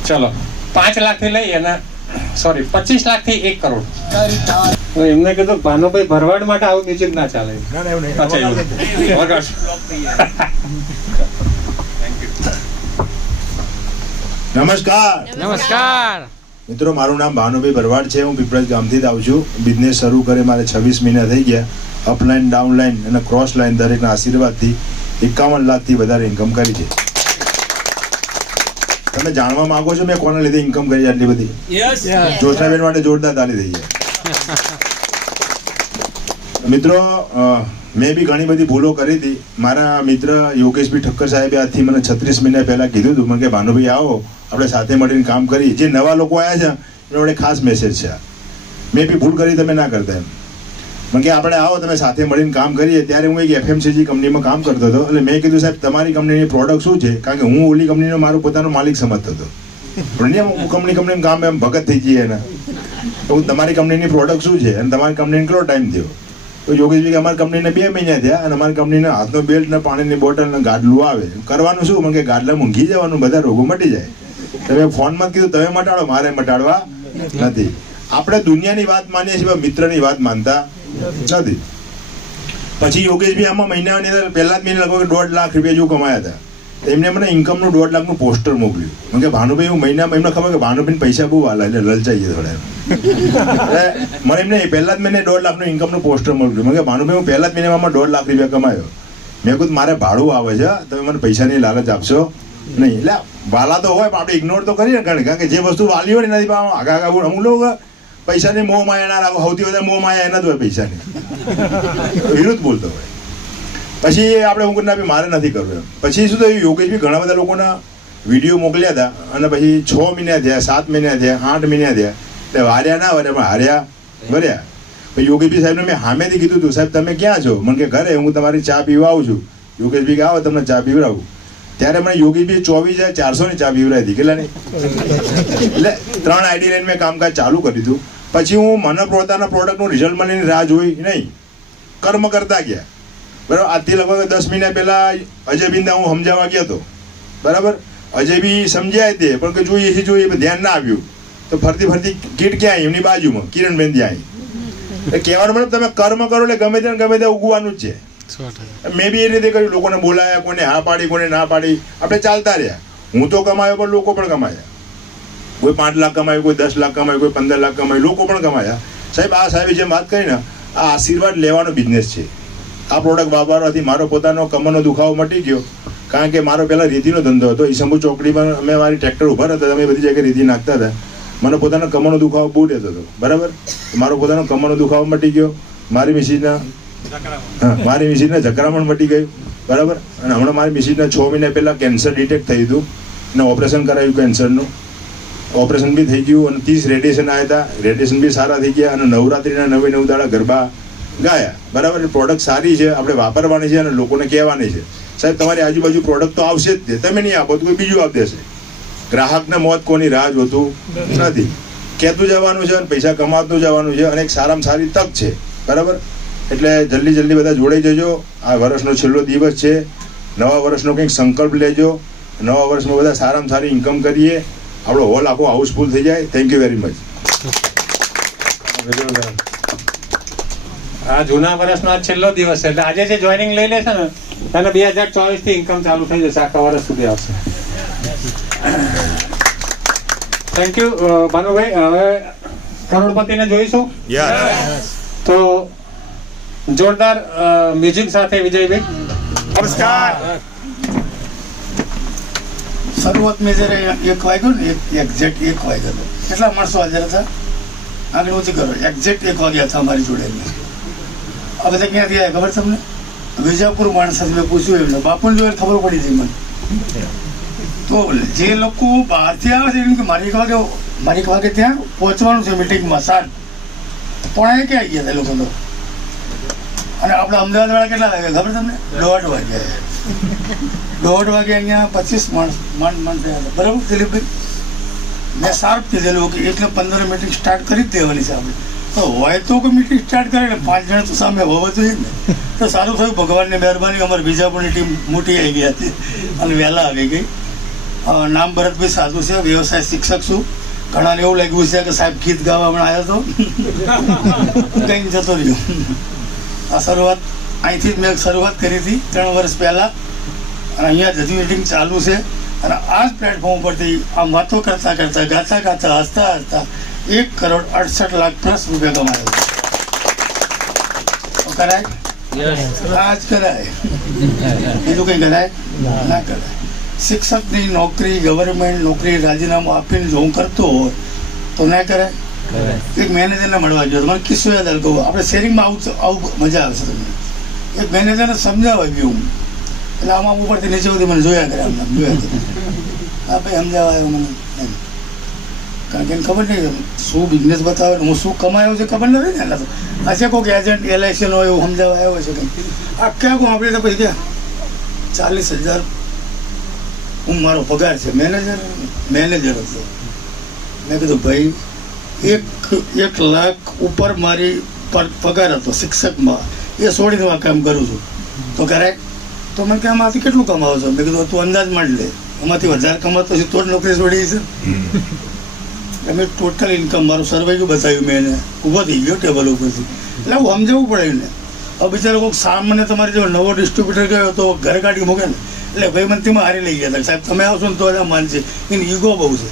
ચલો 5 લાખથી લઈ અને 25 લાખથી 1 કરોડ. એમને કીધું ભાનુભાઈ ભરવાડ માટે આવું મ્યુઝિક ના ચાલે. નમસ્કાર મિત્રો, મારું નામ ભાનુભાઈ ભરવાડ છે. હું પીપળજ ગામથી જ આવું છું. બિઝનેસ શરૂ કરે મારે 26 મહિના થઈ ગયા. અપલાઈન, ડાઉનલાઈન અને ક્રોસ લાઈન દરેકના આશીર્વાદથી 51 લાખથી વધારે ઇન્કમ કરી છે. તમે જાણવા માંગો છો મેં કોના લીધે ઇન્કમ કરી આટલી બધી? જ્યોત્સનાબેન માટે જોરદાર તાલી થઈ જાય. મિત્રો મેં બી ઘણી બધી ભૂલો કરી હતી. મારા મિત્ર યોગેશભાઈ ઠક્કર સાહેબે આજથી મને 36 મહિના પહેલાં કીધું હતું મને કે ભાનુભાઈ આવો આપણે સાથે મળીને કામ કરીએ. જે નવા લોકો આવ્યા છે એના વડે ખાસ મેસેજ છે. મેં બી ભૂલ કરી, તમે ના કરતા એમ. મને કે આપણે આવો તમે સાથે મળીને કામ કરીએ. ત્યારે હું એક FMCG કંપનીમાં કામ કરતો હતો. એટલે મેં કીધું સાહેબ તમારી કંપનીની પ્રોડક્ટ શું છે, કારણ કે હું ઓલી કંપનીનો મારો પોતાનો માલિક સમજતો હતો. પણ કંપનીનું કામ એમ ભગત થઈ જઈએ એના. તો તમારી કંપનીની પ્રોડક્ટ શું છે અને તમારી કંપનીને કેટલો ટાઈમ થયો? તો યોગેશભાઈ અમારી કંપનીને 2 મહિના થયા અને અમારી કંપનીના હાથનો બેલ્ટ ને પાણીની બોટલ ને ગાડલું આવે. કરવાનું શું? મને કે ગાડલા ઊંઘી જવાનું, બધા રોગો મટી જાય. તમે ફોનમાં કીધું તમે મટાડો, મારે મટાડવા નથી. આપણે દુનિયાની વાત માનીએ છીએ, મિત્રની વાત માનતા નથી. પછી યોગેશભાઈ આમાં મહિનાની અંદર પહેલા જ મહિને લગભગ 1.5 લાખ રૂપિયા જેવું કમાયા હતા. એમને મને ઇન્કમનું 1.5 લાખનું પોસ્ટર મોકલ્યું. મને કે ભાનુભાઈ હું મહિનામાં, એમને ખબર કે ભાનુભાઈને પૈસા બહુ વાલા એટલે લલચાઈએ થોડા. એટલે મને એમને પહેલા જ મહિને 1.5 લાખનું ઇન્કમનું પોસ્ટર મોકલ્યું. મને કે ભાનુભાઈ હું પહેલા જ મહિનામાં 1.5 લાખ રૂપિયા કમાયો. મેં કીધું મારે ભાડું આવે છે, તમે મને પૈસાની લાલચ આપશો નહીં. એટલે વાલા તો હોય પણ આપણે ઇગ્નોર તો કરીએ કારણ કે જે વસ્તુ વાલી હોય ને એનાથી આગા અમુક લોકો પૈસાની મોહ માયા ના રાખો. સૌથી વધારે મોહ માયા એના જ હોય, પૈસાની વિરુદ્ધ બોલતો હોય. પછી આપણે હું કરીને મારે નથી કરવું એમ. પછી શું થયું, યોગેશભાઈ ઘણા બધા લોકોના વિડીયો મોકલ્યા હતા અને પછી 6 મહિના થયા, 7 મહિના થયા, 8 મહિના થયા. એટલે હાર્યા ના વર્યા પણ હાર્યા વર્યા. પછી યોગેશભાઈ સાહેબને મેં સામેથી કીધું હતું સાહેબ તમે ક્યાં છો? મને કે ઘરે, હું તમારી ચા પીવા આવું છું. યોગેશભાઈ કે આવો તમને ચા પીવડાવું. ત્યારે મને યોગેશભાઈ 24,400 ની ચા પીવડાવી હતી. કેટલાની? એટલે 3 આઈડી લઈને મેં કામકાજ ચાલુ કર્યું હતું. પછી હું મને પોતાના પ્રોડક્ટનું રિઝલ્ટ મળીને રાહ જોઈ નહીં, કર્મ કરતા ગયા. બરાબર. આજથી લગભગ 10 મહિના પહેલા અજયબીને હું સમજાવવા ગયો હતો. બરાબર. અજયબી સમજ્યા તે પણ કે જોઈએ ધ્યાન ના આવ્યું. તો ફરતી કીટ ક્યાં આવી? એમની બાજુમાં કિરણબેન ત્યાં આવી. એટલે કહેવાનો મતલબ તમે કર્મ કરો એટલે ગમે ત્યાં ઉગવાનું જ છે. મેં બી એ રીતે કર્યું. લોકોને બોલાયા, કોને હા પાડી, કોને ના પાડી, આપણે ચાલતા રહ્યા. હું તો કમાયો પણ લોકો પણ કમાયા. કોઈ 5 લાખ કમાયું, કોઈ 10 લાખ કમાયું, કોઈ 15 લાખ કમાયું, લોકો પણ કમાયા. સાહેબ આ સાહેબે જેમ વાત કરી ને, આ આશીર્વાદ લેવાનો બિઝનેસ છે. આ પ્રોડક્ટ વાપરવાથી મારો પોતાનો કમરનો દુખાવો મટી ગયો. કારણ કે મારો પહેલાં રેતીનો ધંધો હતો. ઈસંબુ ચોકડીમાં અમે મારી ટ્રેક્ટર ઉભા હતા, અમે બધી જગ્યાએ રેતી નાખતા હતા. મને પોતાનો કમરનો દુખાવો બહુ રહેતો હતો. બરાબર. મારો પોતાનો કમરનો દુખાવો મટી ગયો. મારી મિસિસના જકરામણ મટી ગયું. બરાબર. અને હમણાં મારી મિસિસના 6 મહિના પહેલાં કેન્સર ડિટેક્ટ થયું હતું અને ઓપરેશન કરાવ્યું કેન્સરનું. ઓપરેશન બી થઈ ગયું અને 30 રેડિયેશન આવ્યા હતા. રેડિયેશન બી સારા થઈ ગયા અને નવરાત્રિના 9 દાડા ગરબા ગાયા. બરાબર. પ્રોડક્ટ સારી છે, આપણે વાપરવાની છે અને લોકોને કહેવાની છે સાહેબ તમારી આજુબાજુ પ્રોડક્ટ તો આવશે જ. તમે નહીં આપો તો કોઈ બીજું આપી દેશે. ગ્રાહકને મોત કોની રાહ જોતું નથી. કહેતું જવાનું છે અને પૈસા કમાતું જવાનું છે અને એક સારામાં સારી તક છે. બરાબર. એટલે જલ્દી બધા જોડાઈ જજો. આ વર્ષનો છેલ્લો દિવસ છે. નવા વર્ષનો કંઈક સંકલ્પ લેજો. નવા વર્ષમાં બધા સારામાં સારી ઇન્કમ કરીએ. આપણો હોલ આખો હાઉસફુલ થઈ જાય. Thank you very much. આ જૂના વર્ષનો આ છેલ્લો દિવસ છે એટલે આજે જે જોઈનિંગ લઈ લેશે ને એને 2024 થી ઇન્કમ ચાલુ થઈ જશે. આખા વર્ષ સુધી આવશે. Thank you Bhanubhai. હવે કરોડપતિને જોઈશું. તો જોરદાર મ્યુઝિક સાથે વિજયભાઈ. નમસ્કાર. શરૂઆત મેં જ્યારે 1 વાગ્યો ને એક્ઝેક્ટ 1 વાગ્યો હતો. કેટલા માણસો હાજર હતા? આગળ ઓછી કરો. એક્ઝેક્ટ 1 વાગ્યા હતા અમારી જોડે. આ બધા ક્યાંથી આવ્યા ખબર તમને? વિજાપુર માણસ મેં પૂછ્યું એમને. બાપુને જોડે ખબર પડી હતી મને. તો જે લોકો બહારથી આવે છે એમ કે મારી 1 વાગે ત્યાં પહોંચવાનું છે મિટિંગમાં. 7 પોણા કે આવી ગયા હતા લોકો તો. અને આપણે અમદાવાદવાળા કેટલા વાગ્યા ખબર તમને? 1:30 વાગ્યા. 1:30 વાગે અહીંયા 25 માણસ માંડ થયા હતા. બરાબર દિલીપભાઈ? મેં શાર્પ કીધેલું કે એટલે 15 મિટિંગ સ્ટાર્ટ કરી જ દેવાની છે આપણે. તો હોય તો કોઈ મિટિંગ સ્ટાર્ટ કરે ને 5 જણા તો સામે હોવા જોઈએ ને. તો સારું થયું, ભગવાનની મહેરબાની. અમારી વિજાપુરની ટીમ મોટી આવી ગઈ હતી અને વહેલા આવી ગઈ. નામ ભરતભાઈ સાધુ છે, વ્યવસાય શિક્ષક છું. ઘણાને એવું લાગ્યું છે કે સાહેબ ગીત ગાવા હમણાં આવ્યો હતો, કંઈ જતો રહ્યો. આ શરૂઆત અહીંથી જ મેં શરૂઆત કરી હતી 3 વર્ષ પહેલાં. અને અહીંયા જ હજી મિટિંગ ચાલુ છે. અને આ જ પ્લેટફોર્મ પરથી આમ વાતો કરતા ગાતા હસતા 1,68,00,000 પ્લસ રૂપિયા કમાયા. કરાય? આ જ કરાય. બીજું કંઈ કરાય? ના કરાય. શિક્ષકની નોકરી, ગવર્મેન્ટ નોકરી રાજીનામું આપીને જો હું કરતો હોય તો ના કરાય. એક મેનેજરને મળવા ગયો મને કિસ્સો યાદ આવ્યો કહું આપણે શેરિંગમાં આવું મજા આવશે તમને એક મેનેજરને સમજાવવા ગયો હું એટલે આમાં ઉપરથી નીચે સુધી મને જોયા કરે આમ જોયા કરે હા ભાઈ સમજાવવા આવ્યો મને એમ. કારણ કે એને ખબર નહીં શું બિઝનેસ બતાવે હું શું કમાયો છે ખબર નથી ને એટલે તો હશે કોઈક એજન્ટ એલઆઈસીનો હોય એવું સમજાવવા આવ્યો છે કંઈ આ ક્યાં કહું આપણે તો પછી ક્યાં 40,000 હું મારો પગાર છે મેનેજર હતો. મેં કીધું ભાઈ 1 લાખ ઉપર મારી પગાર હતો શિક્ષકમાં એ છોડીને હું આ કામ કરું છું તો કરાય તો મને કે આમાંથી કેટલું કમાવો છો મેં કીધું તું અંદાજ માંડ લે એમાંથી વધારે કમાતો છે તો જ નોકરી છોડી છે. મેં ટોટલ ઇન્કમ મારું સર્વાઈવ બતાવ્યું મેં એને ઊભો થઈ ગયો ટેબલ ઉપરથી એટલે હું સમજાવવું પડે એને. હવે બિચારો કોઈક સામાન્ય તમારે જો નવો ડિસ્ટ્રીબ્યુટર ગયો તો ઘરે કાઢી મૂકે ને એટલે ભાઈ મને તેમાં હારી લઈ ગયા હતા સાહેબ તમે આવશો ને તો બધા માનશે એની ઈગો બહુ છે.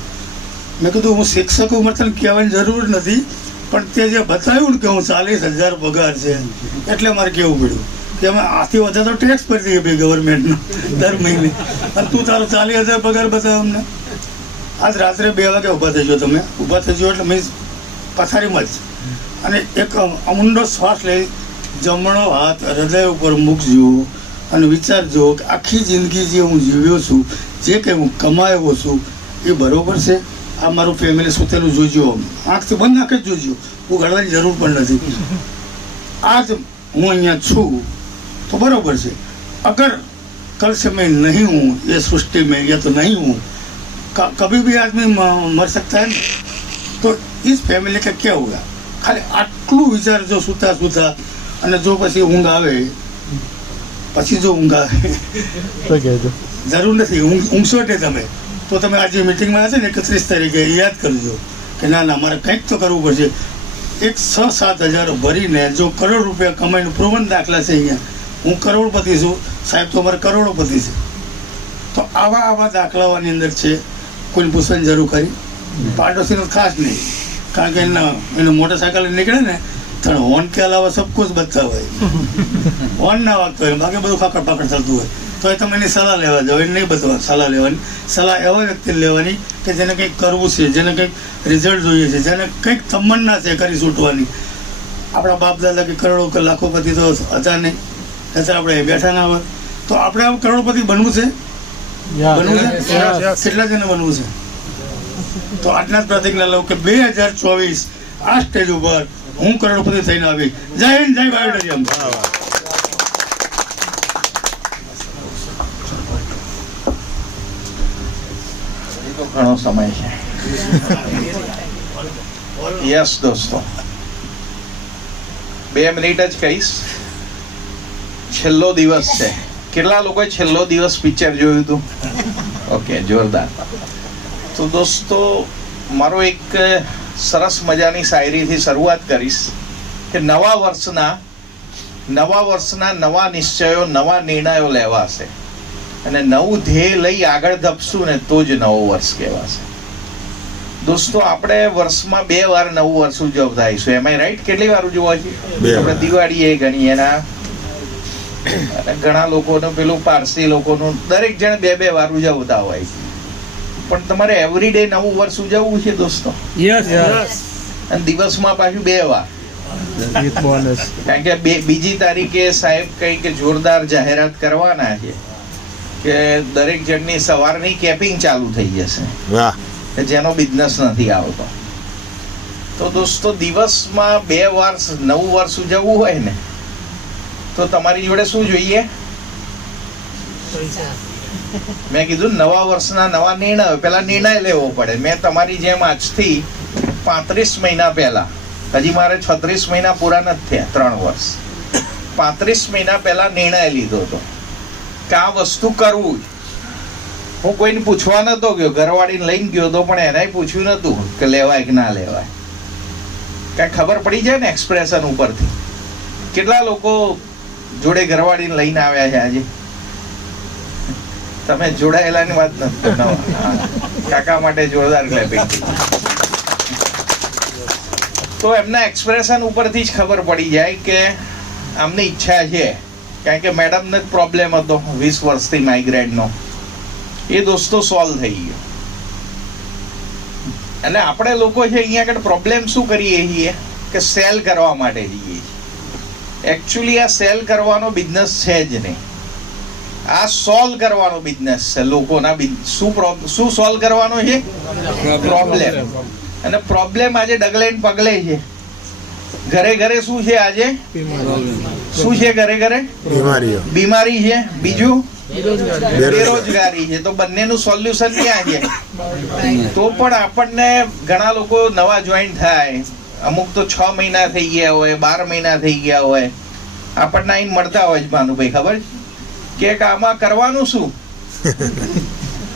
મેં કીધું હું શિક્ષક ઉંમર તને કહેવાની જરૂર નથી પણ તે જે બતાવ્યું ને કે હું 40,000 પગાર છે એટલે મારે કહેવું પડ્યું કે અમે આથી વધારે તો ટેક્સ ભરી દઈએ ભાઈ ગવર્મેન્ટનો દર મહિને અને તું તારો 40,000 પગાર બતાવ્યો અમને. આજ રાત્રે 2 વાગે ઊભા થઈ ગયો તમે ઊભા થઈ ગયો એટલે મેં પથારીમાં જ અને એક ઊંડો શ્વાસ લઈ જમણો હાથ હૃદય ઉપર મૂકજો અને વિચારજો કે આખી જિંદગી જે હું જીવ્યો છું જે કંઈ હું કમાયો છું એ બરાબર છે. આ મારું ફેમિલી સુતેલું જોજો આંખથી બંધ આંખે જ જોજો ઉઘાડવાની જરૂર પણ નથી. આજ હું અહીંયા છું તો બરાબર છે અગર कल से मैं नहीं हूँ ये सृष्टि में या तो नहीं हूँ कभी भी आदमी मर सकता है तो इस फैमिली का क्या होगा. खाली आटलू विचार जो सुता सुता અને જો પછી ઊંઘ આવે પછી જો ઊંઘ આવે જરૂર નથી ઊંઘશો એટલે તમે તો તમે આજે મિટિંગમાં હશે ને 31 તારીખે યાદ કરજો કે ના ના મારે કંઈક તો કરવું પડશે. 6-7 હજાર ભરીને જો કરોડ રૂપિયા કમાઈને પ્રોવન દાખલા છે અહીંયા હું કરોડપતિ છું સાહેબ તો અમારે કરોડોપતિ છે. તો આવા દાખલાઓની અંદર છે કોઈને પૂછવાની જરૂર ખરી. પાડોશીનો ખાસ નહીં કારણ કે એનો મોટરસાયકલ નીકળે ને तो હોર્ન के अलावा सब कुछ बचता હોય હોર્ન ના વાગતો હોય બાકી બધું કાકડ પાકડ થતું હોય તો એ તમે એની સલાહ લેવા જાઓ. એ નહીં બતાવવા સલાહ લેવાની. સલાહ એવા વ્યક્તિને લેવાની કે જેને કંઈક કરવું છે જેને કંઈક રિઝલ્ટ જોઈએ છે જેને કંઈક તમન્ના છે કરી છૂટવાની. આપણા બાપ દાદા કે કરોડો કે લાખોપતિ તો હતા નહીં એટલે આપણે બેઠા ના હોય તો આપણે કરોડપતિ બનવું છે કેટલા જણે બનવું છે. તો આજના જ પ્રતિજ્ઞા લઉં કે 2024 આ સ્ટેજ ઉપર હું કરોડપતિ થઈને આવી. જય હિન્દ જય બાયોટેરિયમ. ઘણો સમય છે. યસ દોસ્તો 2 મિનિટ જ કહીશ. છેલ્લો દિવસ છે. કેટલા લોકોએ છેલ્લો દિવસ પિક્ચર જોયું હતું? ઓકે જોરદાર. તો દોસ્તો મારો એક સરસ મજાની શાયરીથી શરૂઆત કરીશ કે નવા વર્ષના નવા નિશ્ચયો નવા નિર્ણયો લેવાશે અને નવું ધ્યેય લઈ આગળ ધપશું ને તો જ નવો વર્ષ કહેવાશે. દોસ્તો આપણે વર્ષમાં 2 વાર નવું વર્ષ ઉજવતા આવીશું. એમાં રાઈટ કેટલી વાર ઉજવવા છે આપણે? દિવાળી એ ગણીએ એના ઘણા લોકોનું પેલું પારસી લોકોનું દરેક જણ 2 વાર ઉજવતા હોય છે. પણ તમારે એવરી ડે નવું વર્ષ ઉજવવું છે દોસ્તો. અને દિવસમાં પાછું 2 વાર. કારણ કે બીજી તારીખે સાહેબ કઈ કે જોરદાર જાહેરાત કરવાના છે કે દરેક જણની સવારની કેપિંગ ચાલુ થઈ જશે જેનો બિઝનેસ નથી આવતો. તો દોસ્તો દિવસમાં 2 વાર નવું વર્ષ ઉજવવું હોય ને તો તમારી જોડે શું જોઈએ? મેં કીધું નવા વર્ષના નવા નિર્ણય. પેલા નિર્ણય લેવો પડે. મેં તમારી જેમ આજથી 35 મહિના પહેલા, હજી મારે 36 મહિના પૂરા નથી થયા, 3 વર્ષ, 35 મહિના પહેલા નિર્ણય લીધો હતો કે આ વસ્તુ કરવું. હું કોઈને પૂછવા નતો ગયો, ઘરવાળીને લઈને ગયો તો પણ એને પૂછ્યું નતું કે લેવાય કે ના લેવાય. કઈ ખબર પડી જાય ને એક્સપ્રેશન ઉપરથી. કેટલા લોકો જોડે ઘરવાળીને લઈને આવ્યા છે આજે? તમે જોડાયેલાની વાત નથી. કાકા માટે જોરદાર ક્લેપિંગ. તો એમના એક્સપ્રેશન ઉપરથી જ ખબર પડી જાય કે આમની ઈચ્છા છે. કારણ કે મેડમને જ પ્રોબ્લેમ હતો 20 વર્ષથી માઇગ્રેનનો. એ દોસ્તો સોલ્વ થઈ ગયો. અને આપણે લોકો છે અહીંયા આગળ પ્રોબ્લેમ શું કરીએ છીએ કે સેલ કરવા માટે જઈએ છીએ. એકચ્યુઅલી આ સેલ કરવાનો બિઝનેસ છે જ નહીં, આ સોલ્વ કરવાનો બિઝનેસ છે. લોકોના શું સોલ્વ કરવાનો છે? પ્રોબ્લેમ. અને પ્રોબ્લેમ આજે ડગલે ને પગલે છે. ઘરે ઘરે શું છે આજે? શું છે ઘરે ઘરે? બીમારી છે. બીજું બેરોજગારી છે. તો બંનેનું સોલ્યુશન ક્યાં છે? તો પણ આપણને ઘણા લોકો નવા જોઈન્ટ થાય, અમુક તો 6 મહિના થઈ ગયા હોય, 12 મહિના થઈ ગયા હોય, આપણને આઈને મળતા હોય છે ભાનુભાઈ, ખબર છે કે આમાં કરવાનું શું?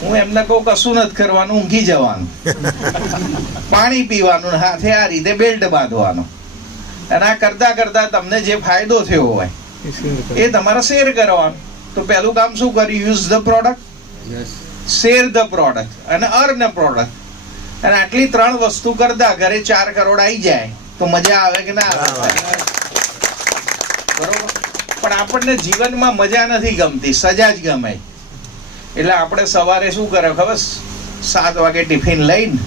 હું એમને કહું કશું નથી કરવાનું, ઊંઘી જવાનું, પાણી પીવાનું, હાથે આ રીતે બેલ્ટ બાંધવાનો, અને આ કરતા કરતા તમને જે ફાયદો થયો હોય એ તમારે શેર કરવાનો. તો પહેલું કામ શું કર્યું? Use the product, share the product અને અર્ન પ્રોડક્ટ. અને આટલી 3 વસ્તુ કરતા ઘરે 4 કરોડ આવી જાય તો મજા આવે કે ના આવે? બરોબર. પણ આપણને જીવનમાં મજા નથી ગમતી, સજા જ ગમે. એટલે આપણે સવારે શું કરે ખબર? 7 વાગે ટિફિન લઈને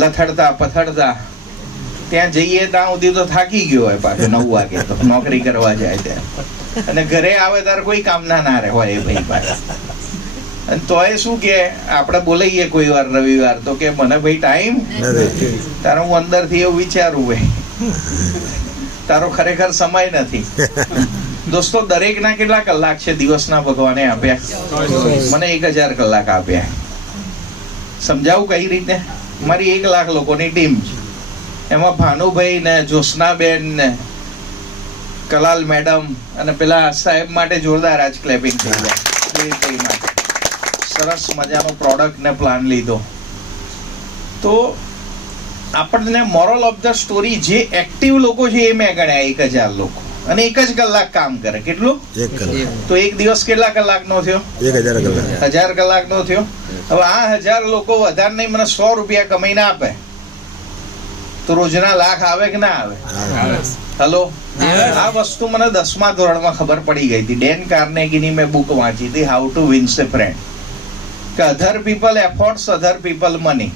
લથડતા પથડતા ત્યાં જઈએ ત્યાં સુધી તો થાકી ગયો હોય, પાછો 9 વાગે તો નોકરી કરવા જાય ત્યાં, અને ઘરે આવે ત્યારે કોઈ કામના ના રહે હોય એ ભાઈ પાસે. અને તોય શું કે આપણે બોલાઈએ કોઈ વાર રવિવાર તો કે મને ભાઈ ટાઈમ તારો, હું અંદરથી એવું વિચારું ભાઈ તારો ખરેખર સમય નથી. દોસ્તો, દરેકના કેટલા કલાક છે દિવસના ભગવાને આપ્યા? મને 1000 કલાક આપ્યા. સમજાવું કઈ રીતે? મારી 1 લાખ લોકોની ટીમ છે, એમાં ભાનુભાઈ ને જ્યોત્સનાબેન ને કલાલ મેડમ અને પેલા સાહેબ માટે જોરદાર આજ ક્લેપિંગ થઈ જાય. સરસ મજાનો પ્રોડક્ટ ને પ્લાન લીધો. તો આપણને મોરલ ઓફ ધ સ્ટોરી, જે એક્ટિવ લોકો છે એ મેં ગણ્યા 1000 લોકો, અને 1 જ કલાક કામ કરે. કેટલું? 1 કલાક. તો એક દિવસ કેટલા કલાકનો થયો? 1000 કલાક. 1000 કલાકનો થયો. હવે આ 1000 લોકો વધારે નહીં મને 100 રૂપિયા કમાઈને આપે તો રોજના લાખ આવે કે ના આવે? હેલો, આ વસ્તુ મને 10મા ધોરણમાં ખબર પડી ગઈ હતી. ડેન કાર્નેગીની મેં બુક વાંચી હતી, how to win a friend, કે other people efforts, other people money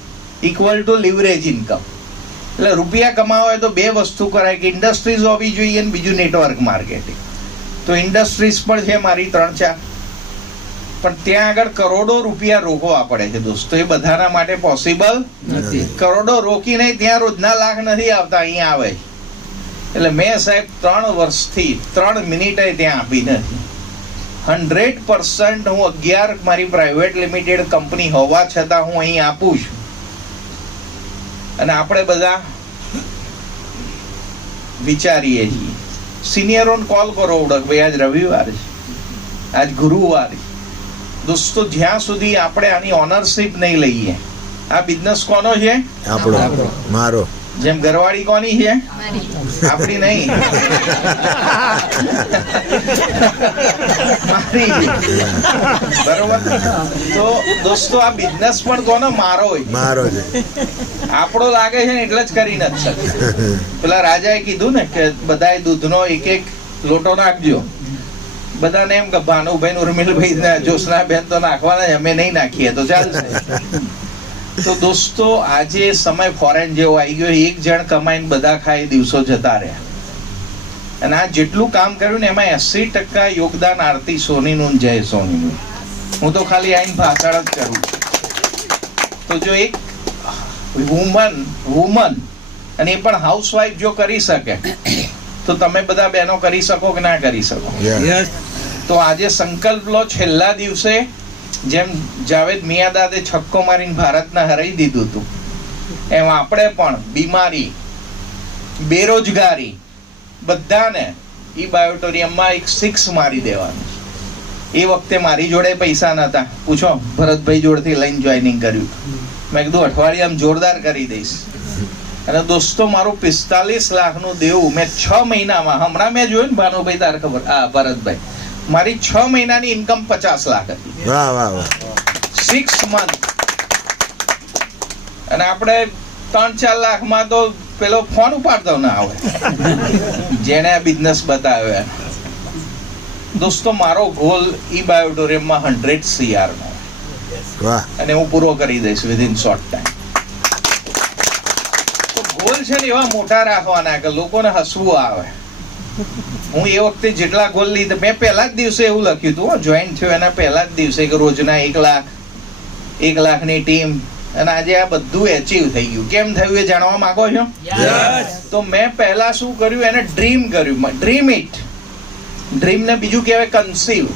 equal to leverage income. એટલે રૂપિયા કમાવા હોય તો 2 વસ્તુ કરાય, કે ઇન્ડસ્ટ્રીઝ હોવી જોઈએ અને બીજું નેટવર્ક માર્કેટિંગ. તો ઇન્ડસ્ટ્રીઝ પણ છે મારી 3-4, પણ ત્યાં આગળ કરોડો રૂપિયા રોકવા પડે છે દોસ્તો. એ બધાના માટે પોસિબલ નથી. કરોડો રોકી નહીં ત્યાં રોજના લાખ નથી આવતા, અહીંયા આવે. એટલે મેં સાહેબ 3 વર્ષથી 3 મિનિટે ત્યાં આપી નથી. 100% હું 11 મારી પ્રાઇવેટ લિમિટેડ કંપની હોવા છતાં હું અહીં આપું છું. અને આપણે બધા વિચારીએ છીએ, સિનિયરોને કોલ કરો, ઉડક ભાઈ આજ રવિવાર છે, આજ ગુરુવાર છે. દોસ્તો, જ્યાં સુધી આપણે આની ઓનરશિપ નહીં લઈએ, આ બિઝનેસ કોનો છે? આપણો, મારો. જેમ ઘરવાળી કોની છે? આપણી નહીં, મારી. બરોબર. તો દોસ્તો, આ બિઝનેસ પણ કોનો? મારો હોય, મારો છે. આપણો લાગે છે ને એટલે જ કરી નથી શકતા. પેલા રાજાએ કીધું ને કે બધાએ દૂધનો 1-1 લોટો નાખજો. બધાને એમ કે ભાનુભાઈ, ઉર્મિલભાઈ ને જ્યોત્સનાબેન તો નાખવાના, અમે નહીં નાખીએ તો ચાલશે. તો દોસ્તો, આજે સમય ફોરેન જેવો આવી ગયો. 1 જણ કમાઈને બધા ખાઈ દિવસો જતા રહ્યા. અને આ જેટલું કામ કર્યું ને એમાં 80% યોગદાન આરતી સોનીનું, જય સોનીનું. હું તો ખાલી આઈને ભાષણ જ કરું. તો જો એક વુમન અને એ પણ હાઉસવાઇફ જો કરી શકે તો તમે બધા બહેનો કરી શકો કે ના કરી શકો? તો આજે સંકલ્પ લો, છેલ્લા દિવસે જેમ જાવેદ મિયાદાદે છક્કો મારીને ભારતને હરાવી દીધું હતું, એમ આપણે પણ બીમારી, બેરોજગારી બધાને ઈ બાયોટોરિયમમાં એક 6 મારી દેવાનું. એ વખતે મારી જોડે પૈસા નતા, પૂછો ભરતભાઈ જોડથી લઈને જોઈનિંગ કર્યું. મેં કીધું અઠવાડિયામાં જોરદાર કરી દઈશ. અને દોસ્તો, મારું 45 લાખનું દેવું મેં 6 મહિનામાં, હમણાં મેં જોયું ને ભાનુભાઈ, તારે ખબર, ભરતભાઈ, મારી 6 મહિનાની ઇન્કમ 50 લાખ હતી. વાહ વાહ વાહ. 6 મંથ. અને આપણે 3-4 લાખમાં તો પેલો ફોન ઉપાડતો ના આવે જેને આ બિઝનેસ બતાવ્યો. દોસ્તો, મારો ગોલ ઈ બાયોટોરિયમમાં 100 CR નો, અને હું પૂરો કરી દઈશ વિધિન શોર્ટ ટાઈમ. તો ગોલ છે ને એવા મોટા રાખવાના કે લોકોને હસવું આવે. હું એ વખતે જેટલા ગોલ લીધા, મેં પહેલા જ દિવસે એવું લખ્યું હતું, જોઈન થયો એના પહેલા જ દિવસે કે રોજના 1 લાખની ટીમ, અને આજે આ બધું એચીવ થઈ ગયું. કેમ થયું એ જાણવા માંગો છો? તો મેં પહેલા શું કર્યું, એને ડ્રીમ કર્યું, ડ્રીમ ઇટ. ડ્રીમ ને બીજું કહેવાય કન્સીવ.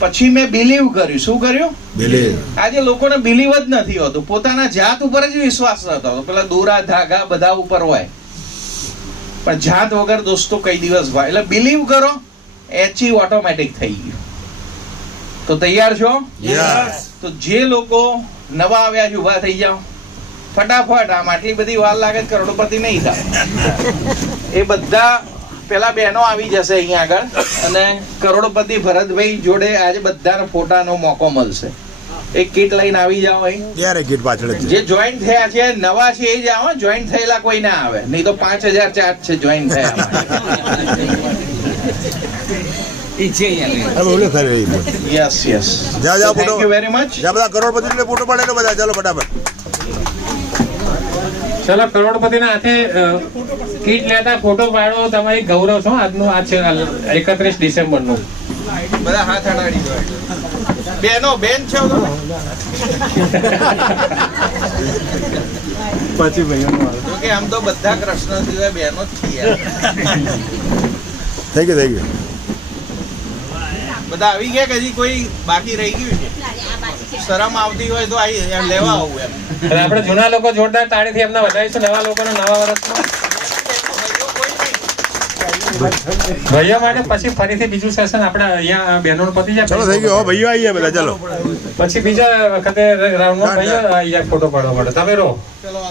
પછી મેં બિલીવ કર્યું. શું કર્યું? બિલીવ. આજે લોકોને બિલીવ જ નથી હોતું, પોતાના જાત ઉપર જ વિશ્વાસ નતો હોતો. પેલા દોરા ધાગા બધા ઉપર હોય, પણ જાત વગર દોસ્તો કઈ દિવસ હોય. એટલે બિલીવ કરો, એચીવ ઓટોમેટિક થઈ ગયું. તો તૈયાર છો? તો જે લોકો નવા આવ્યા છે ઉભા થઈ જાઓ ફટાફટ. આમ આટલી બધી વાર લાગે કરોડપતિ નહીં થાય. એ બધા પેલા બહેનો આવી જશે અહીંયા આગળ, અને કરોડપતિ ભરતભાઈ જોડે આજે બધાના ફોટાનો મોકો મળશે. એક કીટ લઈને આવી જાઓ અહીં. ક્યારે કીટ પાછળ જે જોઈન્ટ થયા છે, નવા છે એ જ આવો. જોઈન્ટ થયેલા કોઈ ના આવે, નહીં તો 5000 ચાર્જ છે જોઈન્ટ થયા. Yes yes, thank you very much. બધા કરોડપતિ એટલે ફોટો પાડેલો બધા. ચાલો ફટાફટ. ચલો, કરોડપતિના હાથે કીટ લેતા ફોટો પાડવો તમારી ગૌરવ છો. આજનું આ છે 31 ડિસેમ્બરનું. બધા હાથ અડાડી દો. બેનો બેન છે પછી ભાઈઓ કે આમ તો બધા કૃષ્ણ સિવાય બેનો જ છીએ. થઈ ગયું. બધા આવી ગયા કે હજી કોઈ બાકી રહી ગયું છે? શરમ આવતી હોય તો આવી લેવા આવું એમ. આપણે જૂના લોકો જોરદાર તાળીથી એમને વધારીશું નવા લોકોને નવા વર્ષમાં. ભાઈઓ માટે પછી ફરીથી બીજું સેશન આપણે અહીંયા બહેનો પતી જાય. ચલો થઈ ગયો. ભાઈઓ આવી ગયા બધા. ચલો પછી બીજા વખતે રાઉન્ડમાં ભાઈઓ અહીંયા ફોટો પાડવા પડે. તમે રહો,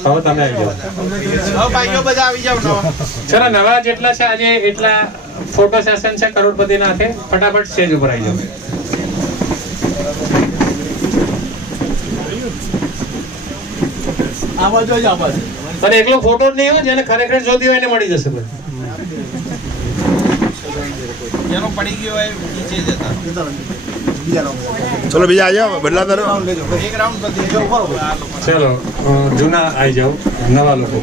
હવે તમે આવી જાઓ. ભાઈઓ બધા આવી જાવ. ચલો, નવા જેટલા છે આજે એટલા ફોટો સેશન છે કરોડપતિના હાથે. ફટાફટ સ્ટેજ ઉપર આવી જાઓ. અને એકલો ફોટો જ નહીં હોય, જેને ખરેખર જોતી હોય એને મળી જશે. જેનો પડી ગયો હોય નીચે જતા. ચલો બીજા આવી જાઓ. બદલાતા રહો. એક રાઉન્ડ પતી ગયો. ચલો, જૂના આવી જાઓ, નવા લોકો.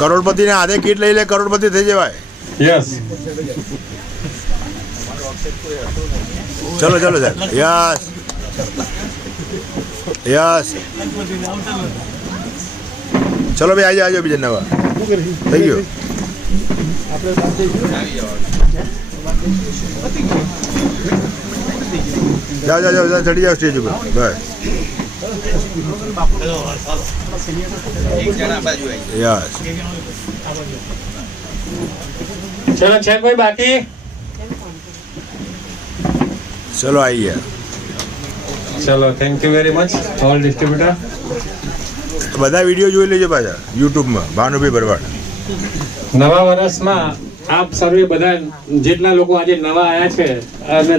કરોડપતિને હાથે કીટ લઈ લે, કરોડપતિ થઈ જવાય. યસ. ચલો સાહેબ. Yes yes. ચલો ભાઈ આવી જાઓ બીજા નવા. થઈ ગયું. જાઓ ચડી જાઓ સ્ટેજ ઉપર. બસ. યસ. ચલો, છે કોઈ બાકી? ચલો આવી ગયા. ચલો, thank you very much all distributor. બધા વિડીયો જોઈ લેજો પાછા યુટ્યુબમાં. ભાનુભાઈ ભરવાડ. નવા વર્ષમાં આપ સર્વે બધા જેટલા લોકો આજે નવા આવ્યા છે અને